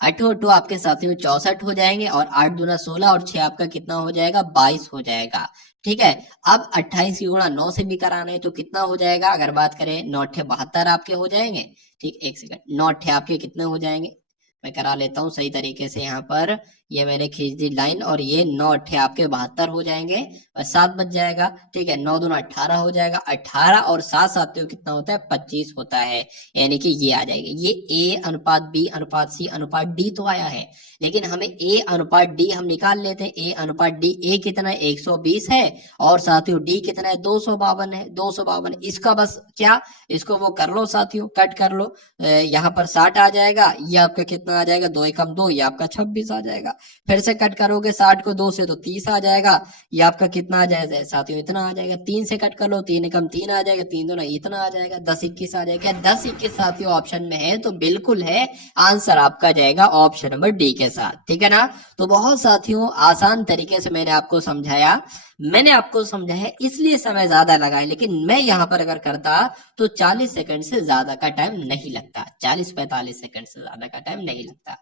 8×8 आपके साथियों 64 हो जाएंगे। और 8×2 16 और 6 आपका कितना हो जाएगा, 22 हो जाएगा। ठीक है, अब 28 की गुणा 9 से भी कराना है तो कितना हो जाएगा, अगर बात करें 9×8 आपके हो जाएंगे। ठीक, एक सेकंड, 9×8 आपके कितने हो जाएंगे, मैं करा लेता हूँ सही तरीके से। यहाँ पर ये मैंने खींच दी लाइन, और ये 9×8 आपके 72 हो जाएंगे और 7 बच जाएगा। ठीक है, 9×2 18 हो जाएगा। 18 और 7 साथियों कितना होता है, 25 होता है। यानी कि ये आ जाएगा। ये ए अनुपात बी अनुपात सी अनुपात डी तो आया है, लेकिन हमें ए अनुपात डी हम निकाल लेते हैं। ए अनुपात डी, ए कितना है 120 है, और साथियों डी कितना है 252 है, 252। इसका बस क्या, इसको वो कर लो साथियों, कट कर लो। यहाँ पर 60 आ जाएगा, ये आपका कितना आ जाएगा, 2 एकम 2, ये आपका 26 आ जाएगा। फिर से कट करोगे 60 को 2 से तो 30 आ जाएगा, ये आपका कितना आ जाएगा साथियों, इतना आ जाएगा। 3 से कट कर लो, 3 एकम 3 आ जाएगा, 3 दूना इतना आ जाएगा, 10×21 आ जाएगा। 10×21 साथियों ऑप्शन में है तो बिल्कुल है, आंसर आपका जाएगा ऑप्शन नंबर डी के साथ। ठीक है ना। तो बहुत साथियों आसान तरीके से मैंने आपको समझाया, इसलिए समय ज्यादा लगा है, लेकिन मैं यहाँ पर अगर करता तो 40 सेकंड से ज्यादा का टाइम नहीं लगता, 40-45 सेकंड से ज्यादा का टाइम नहीं लगता।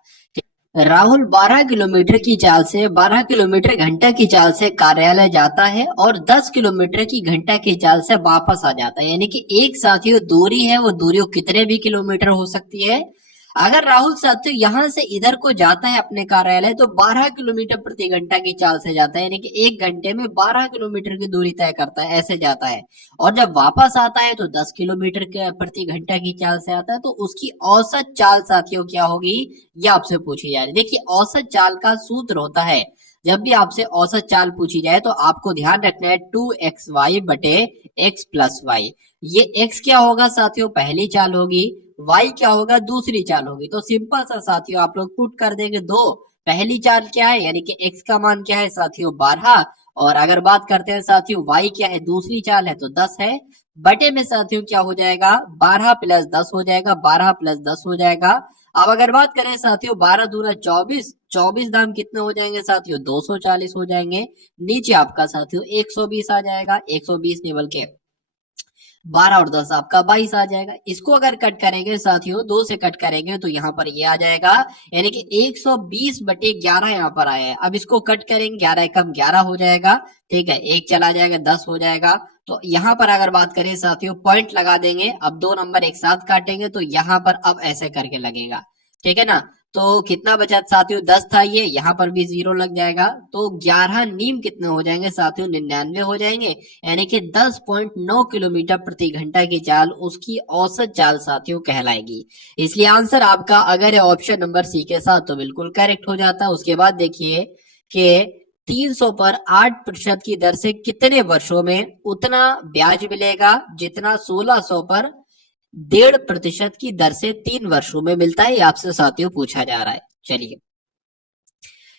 राहुल 12 किलोमीटर की चाल से 12 किलोमीटर घंटा की चाल से कार्यालय जाता है और 10 किलोमीटर की घंटा की चाल से वापस आ जाता है। यानी कि एक साथियों दूरी है, वो दूरी कितने भी किलोमीटर हो सकती है। अगर राहुल साथियों यहाँ से इधर को जाता है अपने कार्यालय तो 12 किलोमीटर प्रति घंटा की चाल से जाता है, यानी कि 1 घंटे में 12 किलोमीटर की दूरी तय करता है, ऐसे जाता है। और जब वापस आता है तो 10 किलोमीटर के प्रति घंटा की चाल से आता है। तो उसकी औसत चाल साथियों क्या होगी, ये आपसे पूछी जा रही है। देखिए औसत चाल का सूत्र होता है, जब भी आपसे औसत चाल पूछी जाए तो आपको ध्यान रखना है 2xy बटे x प्लस वाई। ये x क्या होगा साथियों, पहली चाल होगी, y क्या होगा, दूसरी चाल होगी। तो सिंपल सा साथियों आप लोग पुट कर देंगे 2, पहली चाल क्या है, यानी कि x का मान क्या है साथियों 12, और अगर बात करते हैं साथियों y क्या है, दूसरी चाल है तो 10 है। बटे में साथियों क्या हो जाएगा, 12 प्लस 10 हो जाएगा, 12 प्लस 10 हो जाएगा। अब अगर बात करें साथियों 12 दूना 24, 24 दाम कितने हो जाएंगे साथियों, 240 हो जाएंगे। नीचे आपका साथियों 120 आ जाएगा, 120 नहीं बल्कि 12 और 10 आपका 22 आ जाएगा। इसको अगर कट करेंगे साथियों 2 से कट करेंगे तो यहाँ पर ये आ जाएगा, यानी कि 120 बटे 11 यहाँ पर आया है। अब इसको कट करेंगे 11 एकम 11 हो जाएगा। ठीक है, एक चला जाएगा 10 हो जाएगा। तो यहाँ पर अगर बात करें साथियों पॉइंट लगा देंगे, अब 2 नंबर एक साथ काटेंगे तो यहाँ पर अब ऐसे करके लगेगा। ठीक है ना, तो कितना बचा साथियों, 10 था ये, यहाँ पर भी 0 लग जाएगा। तो 11 नीम कितने हो जाएंगे साथियों, 99 हो जाएंगे। यानी कि 10.9 किलोमीटर प्रति घंटा की चाल उसकी औसत चाल साथियों कहलाएगी। इसलिए आंसर आपका अगर है ऑप्शन नंबर सी के साथ तो बिल्कुल करेक्ट हो जाता है। उसके बाद देखिए कि 300 पर 8% की दर से कितने वर्षों में उतना ब्याज मिलेगा जितना 1600 पर 1.5% की दर से 3 वर्षों में मिलता है। ये आपसे साथियों पूछा जा रहा है। चलिए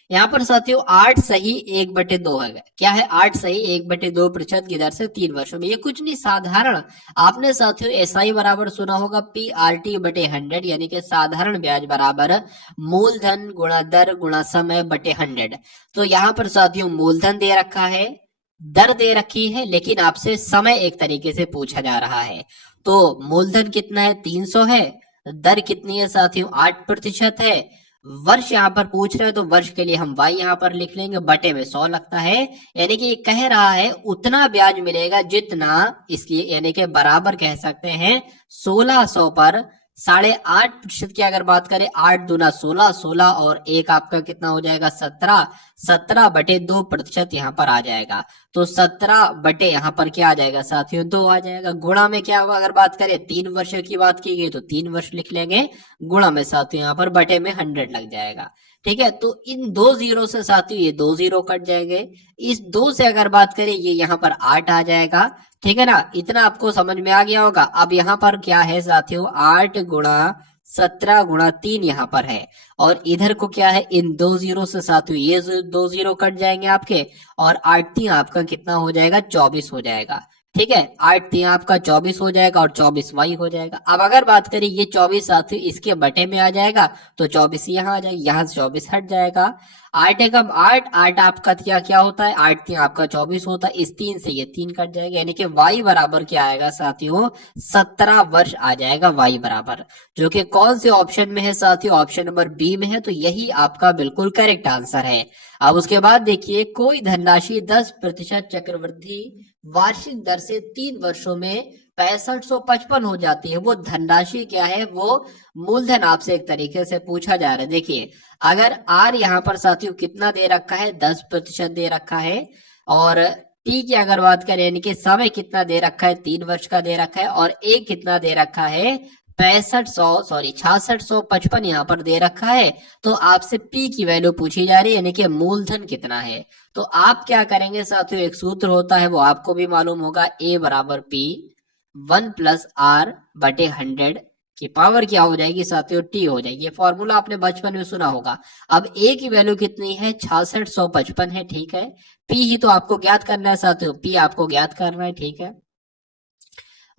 यहाँ पर साथियों 8 सही 1/2 है। क्या है, 8 सही 1/2% की दर से 3 वर्षों में। ये कुछ नहीं, साधारण, आपने साथियों एसआई बराबर सुना होगा PRT/100, यानी कि साधारण ब्याज बराबर मूलधन गुणा दर गुणा समय बटे 100। तो यहाँ पर साथियों मूलधन दे रखा है, दर दे रखी है, लेकिन आपसे समय एक तरीके से पूछा जा रहा है। तो मूलधन कितना है, 300 है, दर कितनी है साथियों, 8% है, वर्ष यहाँ पर पूछ रहे हैं तो वर्ष के लिए हम y यहाँ पर लिख लेंगे, बटे में 100 लगता है। यानी कि ये कह रहा है उतना ब्याज मिलेगा जितना, इसलिए यानी कि बराबर कह सकते हैं 1600 पर 8.5% की अगर बात करें, 8 दूना 16, 16 और एक आपका कितना हो जाएगा 17, 17/2% यहाँ पर आ जाएगा। तो 17 बटे यहाँ पर क्या आ जाएगा साथियों, 2 आ जाएगा। गुणा में क्या होगा, अगर बात करें 3 वर्ष की बात की गई तो 3 वर्ष लिख लेंगे, गुणा में साथियों यहाँ पर बटे में 100 लग जाएगा। ठीक है, तो इन 2 जीरो से साथियों ये 2 जीरो कट जाएंगे। इस 2 से अगर बात करें ये यहाँ पर 8 आ जाएगा। ठीक है ना, इतना आपको समझ में आ गया होगा। अब यहाँ पर क्या है साथियों, 8 गुणा 17 गुणा 3 यहाँ पर है, और इधर को क्या है, इन 2 जीरो से साथियों ये 2 जीरो कट जाएंगे आपके, और 8 3 आपका कितना हो जाएगा, 24 हो जाएगा। ठीक है, 8 3 आपका 24 हो जाएगा और 24 y हो जाएगा। अब अगर बात करें ये 24 साथियों इसके बटे में आ जाएगा, तो 24 यहाँ आ जाएगा, यहाँ से 24 हट जाएगा। 8 एकम 8, 8 आपका क्या क्या होता है, 8 3 आपका 24 होता है, इस 3 से ये 3 कट जाएगा, यानी कि y बराबर क्या आएगा साथियों, 17 वर्ष आ जाएगा y बराबर, जो कि कौन से ऑप्शन में है साथियों, ऑप्शन नंबर बी में है। तो यही आपका बिल्कुल करेक्ट आंसर है। अब उसके बाद देखिए, कोई धनराशि 10% चक्रवृद्धि वार्षिक दर से 3 वर्षों में 6555 हो जाती है, वो धनराशि क्या है, वो मूलधन आपसे एक तरीके से पूछा जा रहा है। देखिए अगर आर यहाँ पर साथियों कितना दे रखा है, 10% दे रखा है, और टी की अगर बात करें यानी कि समय कितना दे रखा है, 3 वर्ष का दे रखा है, और ए कितना दे रखा है, 6655 यहाँ पर दे रखा है। तो आपसे पी की वैल्यू पूछी जा रही है, यानी कि मूलधन कितना है। तो आप क्या करेंगे साथियों, एक सूत्र होता है वो आपको भी मालूम होगा, ए बराबर पी 1 + r बटे 100 की पावर क्या हो जाएगी साथियों, टी हो जाएगी। ये फॉर्मूला आपने बचपन में सुना होगा। अब ए की वैल्यू कितनी है, 6655 है। ठीक है, पी ही तो आपको ज्ञात करना है साथियों, पी आपको ज्ञात करना है। ठीक है,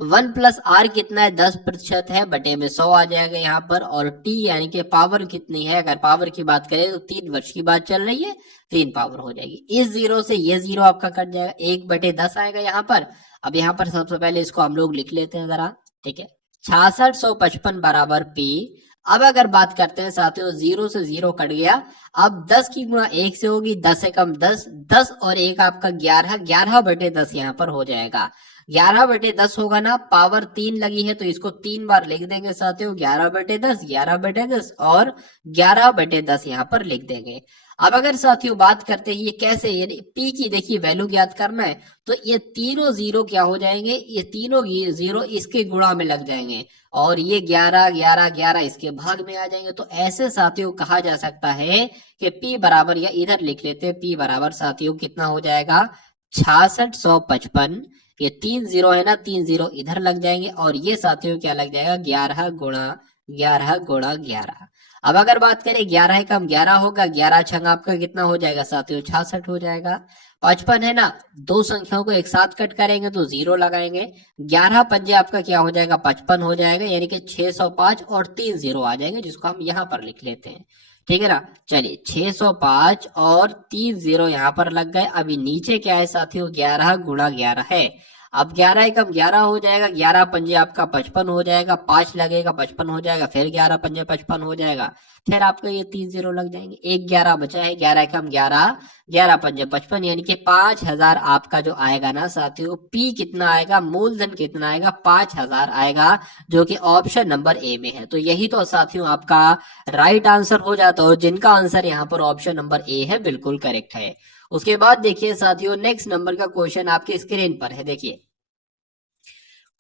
1 + r कितना है, 10% है, बटे में 100 आ जाएगा यहाँ पर। और t यानी कि पावर कितनी है, अगर पावर की बात करें तो 3 वर्ष की बात चल रही है, 3 पावर हो जाएगी। इस जीरो से ये जीरो आपका कट जाएगा, 1/10 आएगा यहाँ पर। अब यहाँ पर सबसे पहले इसको हम लोग लिख लेते हैं जरा। ठीक है, 6655 बराबर p। अब अगर बात करते हैं साथियों, जीरो से जीरो कट गया, अब 10 की गुणा 1 से होगी, 10 एकम 10, 10 और 1 आपका 11, 11/10 यहाँ पर हो जाएगा। 11/10 होगा ना, पावर 3 लगी है तो इसको 3 बार लिख देंगे साथियों, 11/10, 11/10 और 11/10 यहाँ पर लिख देंगे। अब अगर साथियों बात करते हैं ये कैसे, यानी पी की देखिए वैल्यू ज्ञात करना है, तो ये तीनों जीरो क्या हो जाएंगे, ये तीनों जीरो इसके गुणा में लग जाएंगे, और ये 11 11 11 इसके भाग में आ जाएंगे। तो ऐसे साथियों कहा जा सकता है कि P बराबर, या इधर लिख लेते हैं, P बराबर साथियों कितना हो जाएगा, 6655। ये 3 जीरो है ना, 3 जीरो इधर लग जाएंगे, और ये साथियों क्या लग जाएगा, 11 गुणा 11 गुणा 11। अब अगर बात करें 11 एकम 11 होगा, 11 छंग आपका कितना हो जाएगा साथियों, 66 हो जाएगा। 55 है ना, दो संख्याओं को एक साथ कट करेंगे तो जीरो लगाएंगे, 11 पंजे आपका क्या हो जाएगा, 55 हो जाएगा, यानी कि 605 और 3 जीरो आ जाएंगे, जिसको हम यहाँ पर लिख लेते हैं। ठीक है ना, चलिए 605 और 3 जीरो यहाँ पर लग गए। अभी नीचे क्या है साथियों, 11 गुणा 11 है। अब 11 एकम 11 हो जाएगा, 11 पंजे आपका 55 हो जाएगा, 5 लगेगा 55 हो जाएगा, फिर 11 पंजे 55 हो जाएगा, फिर आपका ये 3 जीरो लग जाएंगे, एक 11 बचा है, 11 एकम 11, 11 पंजे 55, यानी कि 5000 आपका जो आएगा ना साथियों, पी कितना आएगा, मूलधन कितना आएगा, 5000 आएगा, जो कि ऑप्शन नंबर ए में है। तो यही तो साथियों आपका राइट आंसर हो जाता है, और जिनका आंसर यहाँ पर ऑप्शन नंबर ए है बिल्कुल करेक्ट है। उसके बाद देखिए साथियों, नेक्स्ट नंबर का क्वेश्चन आपके स्क्रीन पर है, देखिए।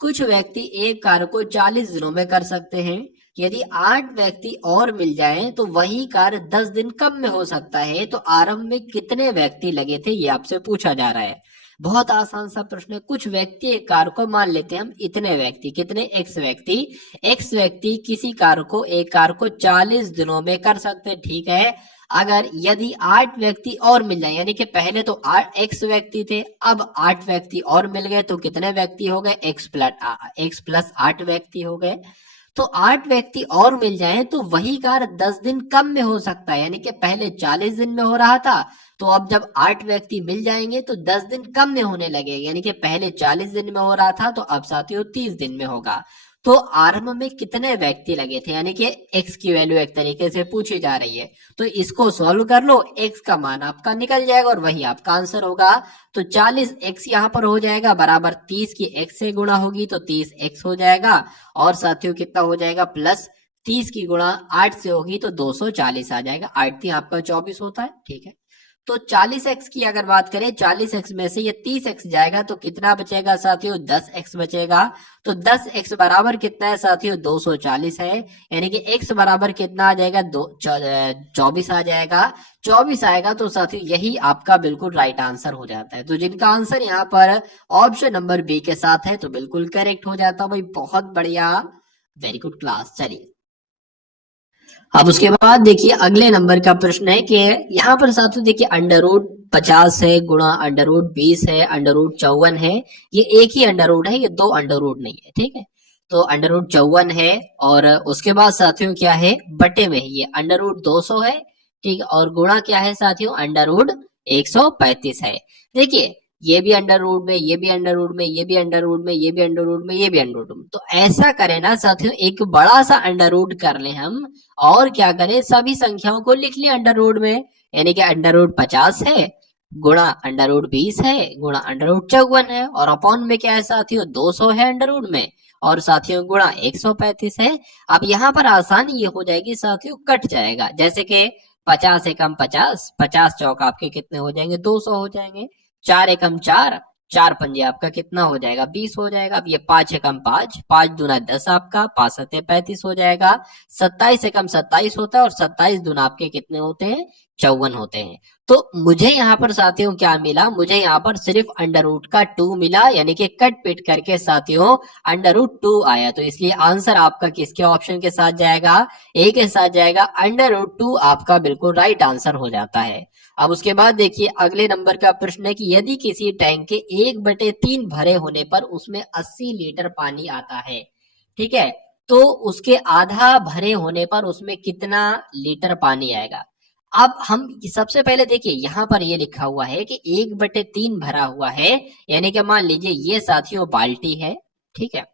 कुछ व्यक्ति एक कार्य को 40 दिनों में कर सकते हैं। यदि 8 व्यक्ति और मिल जाएं तो वही कार्य 10 दिन कम में हो सकता है। तो आरंभ में कितने व्यक्ति लगे थे, ये आपसे पूछा जा रहा है। बहुत आसान सा प्रश्न है। कुछ व्यक्ति एक कार्य को, मान लेते हैं हम इतने व्यक्ति, कितने, एक्स व्यक्ति किसी कार्य को, एक कार्य को 40 दिनों में कर सकते हैं, ठीक है। अगर यदि 8 व्यक्ति और मिल जाए, यानी कि पहले तो 8 एक्स व्यक्ति थे, अब 8 व्यक्ति और मिल गए, तो कितने व्यक्ति हो गए, एक्स प्लस 8 व्यक्ति हो गए। तो 8 व्यक्ति और मिल जाए तो वही कार्य 10 दिन कम में हो सकता है, यानी कि पहले 40 दिन में हो रहा था, तो अब जब 8 व्यक्ति मिल जाएंगे तो 10 दिन कम में होने लगे, यानी कि पहले 40 दिन में हो रहा था, तो अब साथियों 30 दिन में होगा। तो आरंभ में कितने व्यक्ति लगे थे, यानी कि एक्स की वैल्यू एक तरीके से पूछी जा रही है, तो इसको सॉल्व कर लो, एक्स का मान आपका निकल जाएगा और वही आपका आंसर होगा। तो 40 एक्स यहाँ पर हो जाएगा बराबर 30 की एक्स से गुणा होगी, तो 30 एक्स हो जाएगा, और साथियों कितना हो जाएगा, प्लस 30 की गुणा 8 से होगी तो 240 आ जाएगा, 8 3 आपका 24 होता है, ठीक है। तो 40x की अगर बात करें, 40x में से ये 30x जाएगा तो कितना बचेगा साथियों, 10x बचेगा। तो 10x बराबर कितना है साथियों, 240 है, यानी कि x बराबर कितना आ जाएगा, 24 आ जाएगा। 24 आएगा तो साथियों यही आपका बिल्कुल राइट आंसर हो जाता है। तो जिनका आंसर यहाँ पर ऑप्शन नंबर बी के साथ है तो बिल्कुल करेक्ट हो जाता है भाई, बहुत बढ़िया, वेरी गुड क्लास। चलिए अब उसके बाद देखिए अगले नंबर का प्रश्न है कि यहाँ पर साथियों देखिए अंडर रूट 50 है गुणा अंडर रूट 20 है, अंडर रूट 54 है, ये एक ही अंडर रूट है, ये दो अंडर रूट नहीं है, ठीक है। तो अंडर रूट 54 है, और उसके बाद साथियों क्या है, बटे में ये अंडर रूट 200 है, ठीक है, और गुणा क्या है साथियों, अंडर रूट 135 है। देखिए ये भी अंडर रूट में, ये भी अंडर रूट में, ये भी अंडर रूट में, ये भी अंडर रूट में, ये भी अंडर रूट में, तो ऐसा करें ना साथियों, एक बड़ा सा अंडर रूट कर ले हम, और क्या करें, सभी संख्याओं को लिख लें अंडर रूट में, यानी कि अंडर रूट 50 है गुणा अंडर रूट 20 है गुणा अंडर रूट 54 है, और अपॉन में क्या है साथियों, 200 है अंडर रूट में, और साथियों गुणा 135 है। अब यहाँ पर आसानी ये हो जाएगी साथियों, कट जाएगा, जैसे कि 50 एकम 50, 50 चौक आपके कितने हो जाएंगे, 200 हो जाएंगे, 4 एकम 4, 4 पंजे आपका कितना हो जाएगा, 20 हो जाएगा। अब ये 5 एकम 5, 5 दूना 10 आपका, 5 सत्ते 35 हो जाएगा। 27 एकम 27 होता है, और 27 दूना आपके कितने होते हैं, 54 होते हैं। तो मुझे यहाँ पर साथियों क्या मिला, मुझे यहाँ पर सिर्फ अंडर रूट का 2 मिला, यानी कि कट पिट करके साथियों अंडर रूट 2 आया, तो इसलिए आंसर आपका किसके ऑप्शन के साथ जाएगा, ए के साथ जाएगा, अंडर रूट 2 आपका बिल्कुल राइट आंसर हो जाता है। अब उसके बाद देखिए अगले नंबर का प्रश्न है कि यदि किसी टैंक के 1/3 भरे होने पर उसमें 80 लीटर पानी आता है, ठीक है, तो उसके आधा भरे होने पर उसमें कितना लीटर पानी आएगा। अब हम सबसे पहले देखिए यहाँ पर ये लिखा हुआ है कि 1/3 भरा हुआ है, यानी कि मान लीजिए ये साथियों बाल्टी है, ठीक है,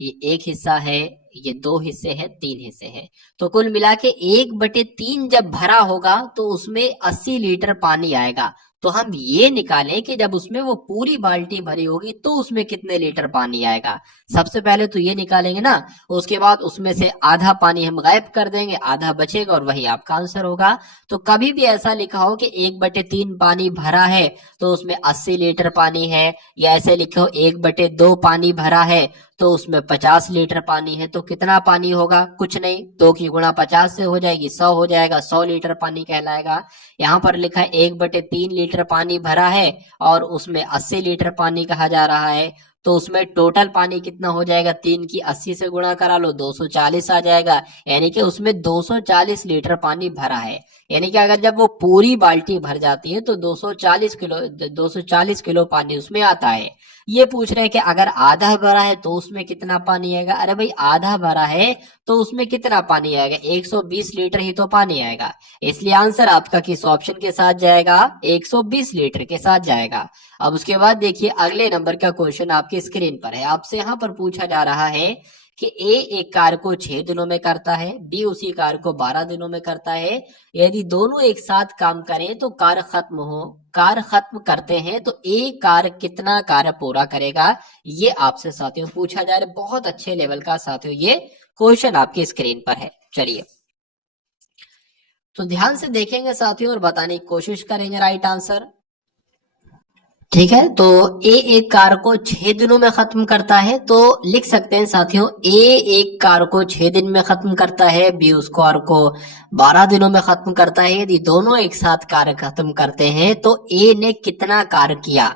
ये एक हिस्सा है, ये 2 हिस्से हैं, 3 हिस्से हैं, तो कुल मिला के 1/3 जब भरा होगा तो उसमें 80 लीटर पानी आएगा। तो हम ये निकालें कि जब उसमें वो पूरी बाल्टी भरी होगी तो उसमें कितने लीटर पानी आएगा। सबसे पहले तो ये निकालेंगे ना, उसके बाद उसमें से आधा पानी हम गायब कर देंगे, आधा बचेगा, और वही आपका आंसर होगा। तो कभी भी ऐसा लिखा हो कि 1/3 पानी भरा है तो उसमें 80 लीटर पानी है, या ऐसे लिखो 1/2 पानी भरा है तो उसमें 50 लीटर पानी है, तो कितना पानी होगा, कुछ नहीं, 2 की गुणा 50 से हो जाएगी, 100 हो जाएगा, 100 लीटर पानी कहलाएगा। यहाँ पर लिखा है 1/3 लीटर पानी भरा है और उसमें 80 लीटर पानी कहा जा रहा है, तो उसमें टोटल पानी कितना हो जाएगा, 3 की 80 से गुणा करा लो, 240 आ जाएगा। यानी कि उसमें 240 लीटर पानी भरा है। यानी कि अगर जब वो पूरी बाल्टी भर जाती है तो 240 किलो पानी उसमें आता है। ये पूछ रहे हैं कि अगर आधा भरा है तो उसमें कितना पानी आएगा। अरे भाई, आधा भरा है तो उसमें कितना पानी आएगा, 120 लीटर ही तो पानी आएगा। इसलिए आंसर आपका किस ऑप्शन के साथ जाएगा, 120 लीटर के साथ जाएगा। अब उसके बाद देखिए अगले नंबर का क्वेश्चन आपकी स्क्रीन पर है। आपसे यहाँ पर पूछा जा रहा है कि ए एक कार्य को 6 दिनों में करता है, बी उसी कार्य को 12 दिनों में करता है। यदि दोनों एक साथ काम करें तो कार्य खत्म करते हैं तो ए कार्य कितना कार्य पूरा करेगा, ये आपसे साथियों पूछा जा रहा है। बहुत अच्छे लेवल का साथियों ये क्वेश्चन आपकी स्क्रीन पर है। चलिए तो ध्यान से देखेंगे साथियों और बताने की कोशिश करेंगे राइट आंसर। ठीक है, तो ए एक कार को 6 दिनों में खत्म करता है, तो लिख सकते हैं साथियों ए एक कार को 6 दिन में खत्म करता है, बी उस कार को 12 दिनों में खत्म करता है। यदि दोनों एक साथ कार्य खत्म करते हैं तो ए ने कितना कार्य किया।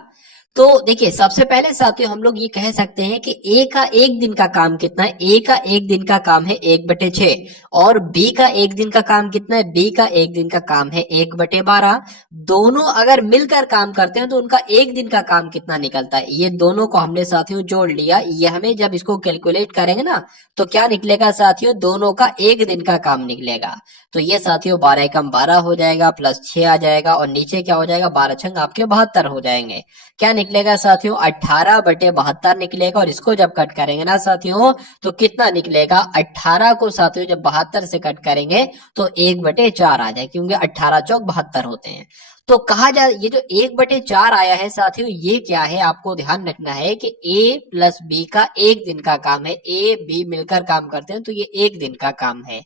तो देखिए सबसे पहले साथियों हम लोग ये कह सकते हैं कि ए का एक दिन का काम कितना है, ए का एक दिन का काम है 1/6 और बी का एक दिन का काम कितना है, बी का एक दिन का काम है 1/12। दोनों अगर मिलकर काम करते हैं तो उनका एक दिन का काम कितना निकलता है, ये दोनों को हमने साथियों जोड़ लिया। ये हमें जब इसको कैलकुलेट करेंगे ना तो क्या निकलेगा साथियों, दोनों का एक दिन का काम निकलेगा। तो ये साथियों 12 एकम 12 हो जाएगा, प्लस 6 आ जाएगा और नीचे क्या हो जाएगा, 12 छंग आपके 72 हो जाएंगे। क्या निकलेगा साथियों, 18/72 निकलेगा। और इसको जब कट करेंगे ना साथियों तो कितना निकलेगा, 18 को साथियों जब 72 से कट करेंगे तो 1/4 आ जाए, क्योंकि 18 चौक 72 होते हैं। तो कहा जाए ये जो 1/4 आया है साथियों, ये क्या है, आपको ध्यान रखना है कि ए प्लस बी का एक दिन का काम है, ए बी मिलकर काम करते हैं तो ये एक दिन का काम है।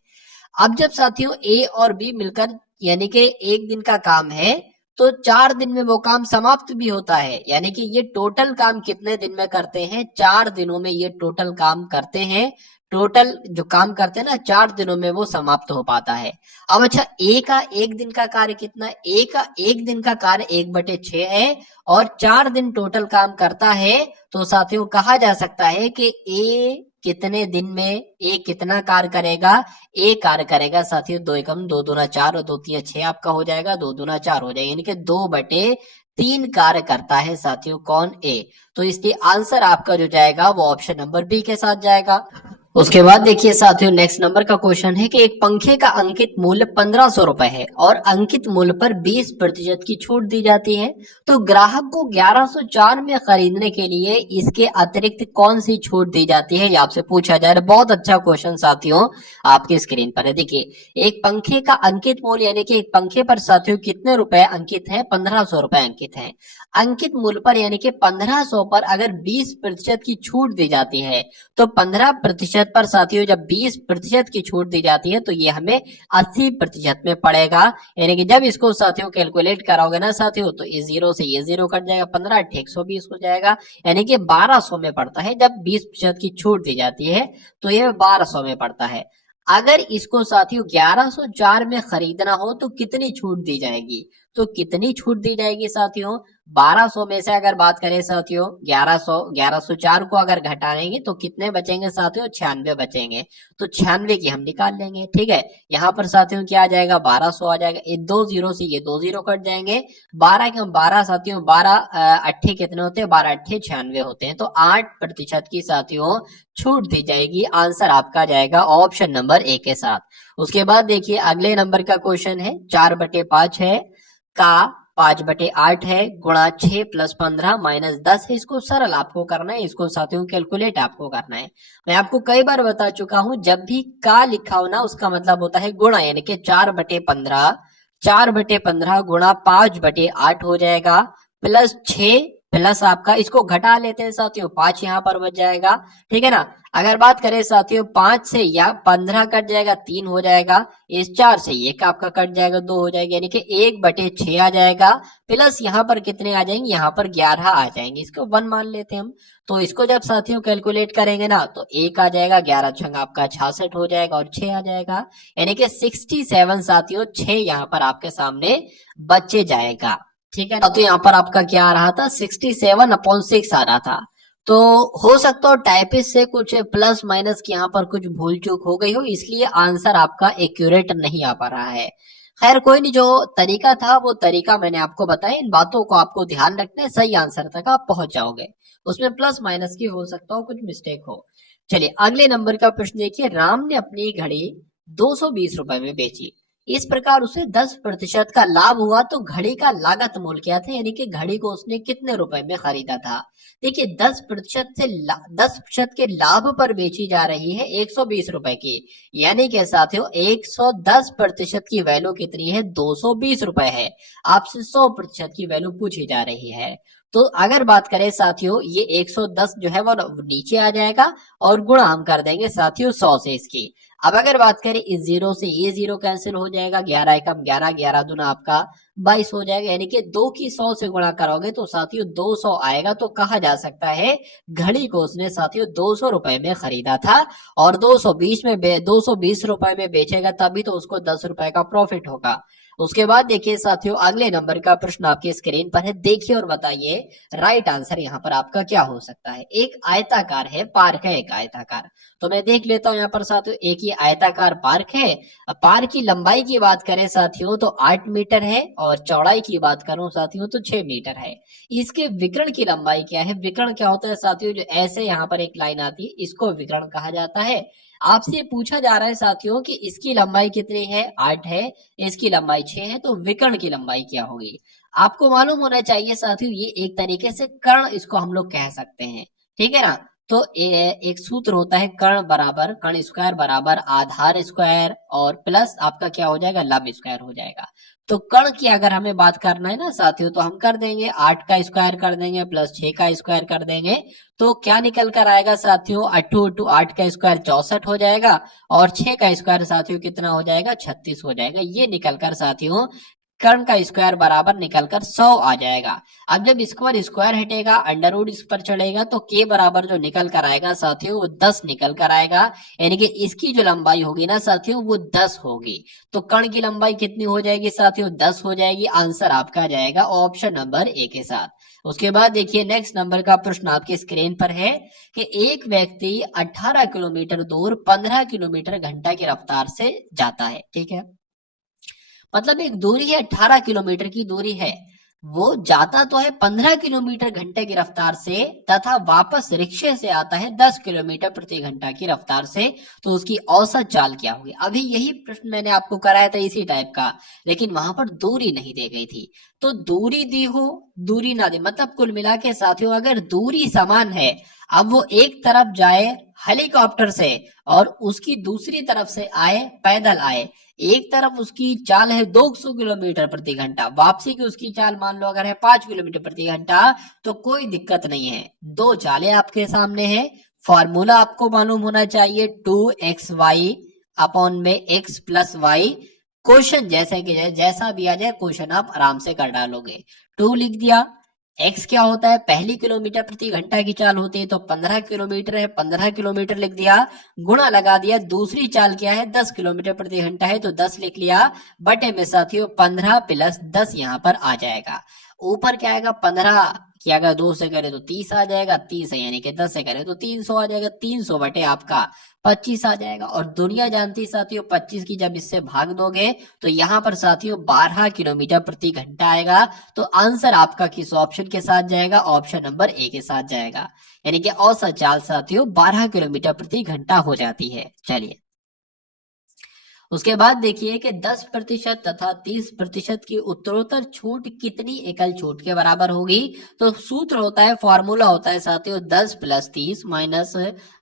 अब जब साथियों ए और बी मिलकर यानी कि एक दिन का काम है तो 4 दिन में वो काम समाप्त भी होता है। यानी कि ये टोटल काम कितने दिन में करते हैं, 4 दिनों में ये टोटल काम करते हैं। टोटल जो काम करते हैं ना 4 दिनों में वो समाप्त हो पाता है। अब अच्छा ए का एक दिन का कार्य कितना है, ए का एक दिन का कार्य 1/6 है और 4 दिन टोटल काम करता है। तो साथियों कहा जा सकता है कि ए कितने दिन में ए कितना कार्य करेगा, ए कार्य करेगा साथियों 2 एकम 2 दूना 4 और 2 3 6 आपका हो जाएगा, 2 दूना 4 हो जाएगा, यानी कि 2/3 कार्य करता है साथियों कौन, ए। तो इसलिए आंसर आपका जो जाएगा वो ऑप्शन नंबर बी के साथ जाएगा। उसके बाद देखिए साथियों नेक्स्ट नंबर का क्वेश्चन है कि एक पंखे का अंकित मूल्य 1500 रुपए है और अंकित मूल्य पर 20% की छूट दी जाती है। तो ग्राहक को 1104 में खरीदने के लिए इसके अतिरिक्त कौन सी छूट दी जाती है, ये आपसे पूछा जा रहा है। बहुत अच्छा क्वेश्चन साथियों आपकी स्क्रीन पर है। देखिए एक पंखे का अंकित मूल्य यानी कि एक पंखे पर साथियों कितने रुपए अंकित है, 1500 रुपए अंकित है। अंकित मूल्य पर यानी कि 1500 पर अगर 20% की छूट दी जाती है तो 15% पर साथियों जब 20% की छूट दी जाती है तो ये हमें 80% में पड़ेगा। यानी कि जब इसको साथियों कैलकुलेट कराओगे ना साथियों तो ये 0 से ये 0 कट जाएगा, 15 8 120 हो जाएगा, यानी कि 1200 में पड़ता है। जब 20% की छूट दी जाती है तो ये 1200 में पड़ता है। अगर इसको साथियों 1104 में खरीदना हो तो कितनी छूट दी जाएगी, तो कितनी छूट दी जाएगी साथियों, 1200 में से अगर बात करें साथियों 1104 को अगर घटाएंगे तो कितने बचेंगे साथियों, 96 बचेंगे। तो 96 की हम निकाल लेंगे। ठीक है, यहाँ पर साथियों क्या आ जाएगा, 1200 आ जाएगा। ये 2 0 से ये 2 0 कट जाएंगे, 12 के 12 साथियों 12 अट्ठे कितने होते हैं, 12 अट्ठे 96 होते हैं। तो 8% की साथियों छूट दी जाएगी। आंसर आपका जाएगा ऑप्शन नंबर ए के साथ। उसके बाद देखिए अगले नंबर का क्वेश्चन है, 4/5 है का 5/8 है गुणा 6 + 15 - 10 है। इसको सरल आपको करना है, इसको साथियों कैलकुलेट आपको करना है। मैं आपको कई बार बता चुका हूं जब भी का लिखा हो ना उसका मतलब होता है गुणा, यानी कि 4/15 गुणा 5/8 हो जाएगा, प्लस 6 प्लस आपका इसको घटा लेते हैं साथियों, 5 यहाँ पर बच जाएगा। ठीक है ना, अगर बात करें साथियों 5 से या 15 कट जाएगा 3 हो जाएगा, इस 4 से ये आपका कट जाएगा 2 हो जाएगा, यानी कि 1/6 आ जाएगा। प्लस यहाँ पर कितने आ जाएंगे, यहाँ पर 11 आ जाएंगे, इसको 1 मान लेते हैं हम। तो इसको जब साथियों कैलकुलेट करेंगे ना तो 1 आ जाएगा, 11 छंग आपका 66 हो जाएगा और 6 आ जाएगा, यानी कि 67 साथियों 6 यहाँ पर आपके सामने बचे जाएगा। ठीक है ना, तो यहाँ पर आपका क्या आ रहा था, 67/6 आ रहा था। तो हो सकता हो टाइपिस्ट से कुछ प्लस माइनस की यहाँ पर कुछ भूल चूक हो गई हो, इसलिए आंसर आपका एक्यूरेट नहीं आ पा रहा है। खैर कोई नहीं, जो तरीका था वो तरीका मैंने आपको बताया, इन बातों को आपको ध्यान रखना है, सही आंसर तक आप पहुंच जाओगे। उसमें प्लस माइनस की हो सकता हो कुछ मिस्टेक हो। चलिए अगले नंबर का प्रश्न देखिए, राम ने अपनी घड़ी 220 रुपए में बेची, इस प्रकार उसे 10% का लाभ हुआ, तो घड़ी का लागत मूल्य क्या था, यानी कि घड़ी को उसने कितने रुपए में खरीदा था। देखिए 10% के लाभ पर बेची जा रही है 120 रुपए की, यानी कि साथियों 110% की वैल्यू कितनी है, 220 रुपए है। आपसे 100% की वैल्यू पूछी जा रही है। तो अगर बात करें साथियों, ये 110 जो है वो नीचे आ जाएगा और गुणा हम कर देंगे साथियों 100 से इसकी। अब अगर बात करें इस जीरो से, ये जीरो कैंसिल हो जाएगा, 11 एकम 11, 11 दूना आपका 22 हो जाएगा, यानी कि 2 की 100 से गुणा करोगे तो साथियों 200 आएगा। तो कहा जा सकता है घड़ी को उसने साथियों 200 रुपए में खरीदा था, और 220 रुपए में बेचेगा तभी तो उसको 10 रुपए का प्रॉफिट होगा। उसके बाद देखिए साथियों, अगले नंबर का प्रश्न आपके स्क्रीन पर है, देखिए और बताइए राइट आंसर यहाँ पर आपका क्या हो सकता है। एक आयताकार है, पार्क है एक आयताकार, तो मैं देख लेता हूँ यहाँ पर साथियों, एक ही आयताकार पार्क है। अब पार्क की लंबाई की बात करें साथियों तो 8 मीटर है, और चौड़ाई की बात करूं साथियों तो 6 मीटर है। इसके विकर्ण की लंबाई क्या है, विकर्ण क्या होता है साथियों, जो ऐसे यहाँ पर एक लाइन आती है इसको विकर्ण कहा जाता है। आपसे पूछा जा रहा है साथियों कि इसकी लंबाई कितनी है, 8 है, इसकी लंबाई 6 है, तो विकर्ण की लंबाई क्या होगी। आपको मालूम होना चाहिए साथियों, ये एक तरीके से कर्ण इसको हम लोग कह सकते हैं, ठीक है ना। तो एक सूत्र होता है कर्ण बराबर कर्ण स्क्वायर बराबर आधार स्क्वायर और प्लस आपका क्या हो जाएगा, लंब स्क्वायर हो जाएगा। तो कर्ण की अगर हमें बात करना है ना साथियों, तो हम कर देंगे 8 का स्क्वायर कर देंगे प्लस 6 का स्क्वायर कर देंगे, तो क्या निकल कर आएगा साथियों, 8 का स्क्वायर 64 हो जाएगा, और 6 का स्क्वायर साथियों कितना हो जाएगा, 36 हो जाएगा। ये निकल कर साथियों कर्ण का स्क्वायर बराबर निकलकर 100 आ जाएगा। अब जब स्क्वायर स्क्वायर हटेगा, अंडर रूट इस पर चढ़ेगा, तो के बराबर जो निकल कर आएगा साथियों वो 10 निकल कर आएगा, यानी कि इसकी जो लंबाई होगी ना साथियों वो 10 होगी। तो कर्ण की लंबाई कितनी हो जाएगी साथियों, 10 हो जाएगी। आंसर आपका जाएगा ऑप्शन नंबर ए के साथ। उसके बाद देखिए नेक्स्ट नंबर का प्रश्न आपके स्क्रीन पर है कि एक व्यक्ति 18 किलोमीटर दूर 15 किलोमीटर घंटा की रफ्तार से जाता है, ठीक है, मतलब एक दूरी है 18 किलोमीटर की दूरी है, वो जाता तो है 15 किलोमीटर घंटे की रफ्तार से, तथा वापस रिक्शे से आता है 10 किलोमीटर प्रति घंटा की रफ्तार से, तो उसकी औसत चाल क्या होगी। अभी यही प्रश्न मैंने आपको कराया था इसी टाइप का, लेकिन वहां पर दूरी नहीं दी गई थी। तो दूरी दी हो दूरी ना दे, मतलब कुल मिला के साथियों अगर दूरी समान है, अब वो एक तरफ जाए हेलीकॉप्टर से और उसकी दूसरी तरफ से आए पैदल आए, एक तरफ उसकी चाल है 200 किलोमीटर प्रति घंटा, वापसी की उसकी चाल मान लो अगर है 5 किलोमीटर प्रति घंटा, तो कोई दिक्कत नहीं है। दो चालें आपके सामने है, फॉर्मूला आपको मालूम होना चाहिए 2xy अपॉन में x प्लस वाई। क्वेश्चन जैसे कि जैसा भी आ जाए क्वेश्चन आप आराम से कर डालोगे। 2 लिख दिया, x क्या होता है, पहली किलोमीटर प्रति घंटा की चाल होती है तो 15 किलोमीटर है, 15 किलोमीटर लिख दिया, गुणा लगा दिया, दूसरी चाल क्या है 10 किलोमीटर प्रति घंटा है तो 10 लिख लिया, बटे में साथियों 15 प्लस 10 यहाँ पर आ जाएगा। ऊपर क्या आएगा 15 की अगर 2 से करे तो 30 आ जाएगा, 30 है यानी कि 10 से करे तो 300 आ जाएगा, 300 बटे आपका 25 आ जाएगा। और दुनिया जानती साथियों 25 की जब इससे भाग दोगे तो यहाँ पर साथियों 12 किलोमीटर प्रति घंटा आएगा। तो आंसर आपका किस ऑप्शन के साथ जाएगा, ऑप्शन नंबर ए के साथ जाएगा, यानी कि औसत चाल साथियों 12 किलोमीटर प्रति घंटा हो जाती है। चलिए उसके बाद देखिए कि 10% तथा 30% की उत्तरोत्तर छूट कितनी एकल छूट के बराबर होगी। तो सूत्र होता है, फॉर्मूला होता है साथियों 10 प्लस 30 माइनस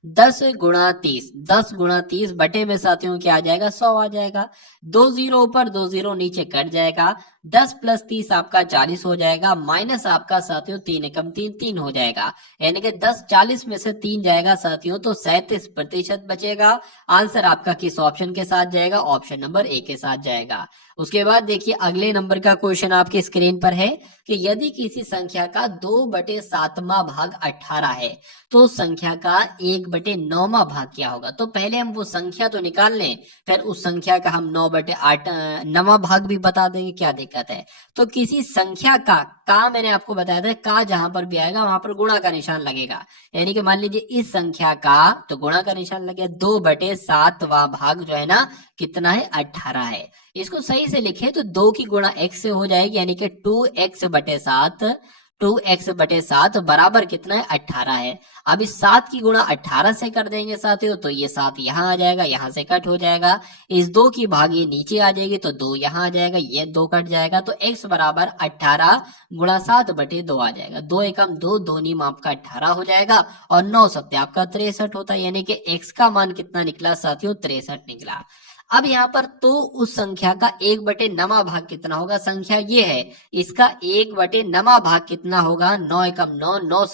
10 गुणा 30, 10 गुणा 30 बटे में साथियों क्या आ जाएगा 100 आ जाएगा। 2 जीरो ऊपर 2 जीरो नीचे कट जाएगा, 10 प्लस 30 आपका 40 हो जाएगा, माइनस आपका साथियों 3 एकम 3 3 हो जाएगा, यानी कि 10 40 में से 3 जाएगा साथियों तो 37% बचेगा। आंसर आपका किस ऑप्शन के साथ जाएगा, ऑप्शन नंबर ए के साथ जाएगा। उसके बाद देखिए अगले नंबर का क्वेश्चन आपके स्क्रीन पर है कि यदि किसी संख्या का 2/7वां भाग 18 है तो उस संख्या का 1/9वां भाग क्या होगा। तो पहले हम वो संख्या तो निकाल लें, फिर उस संख्या का हम 9/8 9वां भाग भी बता देंगे, क्या दिक्कत है। तो किसी संख्या का मैंने आपको बताया था, का जहां पर भी आएगा वहां पर गुणा का निशान लगेगा। यानी कि मान लीजिए इस संख्या का तो गुणा का निशान लगे, 2/7वां भाग जो है ना कितना है, 18 है। इसको सही से लिखे तो 2 की गुणा x से हो जाएगी, यानी कि 2x/7 बराबर कितना है, 18 है। अब इस 7 की गुणा 18 से कर देंगे साथियों, तो ये 7 यहाँ आ जाएगा, यहाँ से कट हो जाएगा। इस 2 की भाग ये नीचे आ जाएगी, तो 2 यहाँ आ जाएगा, ये 2 कट जाएगा, तो x बराबर 18 गुणा 7/2 आ जाएगा। 2 एकम 2, 2 नीम आपका 18 हो जाएगा, और 9 सत्य आपका 63 होता है। यानी कि x का मान कितना निकला साथियों, 63 निकला। अब यहाँ पर तो उस संख्या का 1/9वां भाग कितना होगा, संख्या ये है, इसका 1/9वां भाग कितना होगा, 9 एकम 9, 9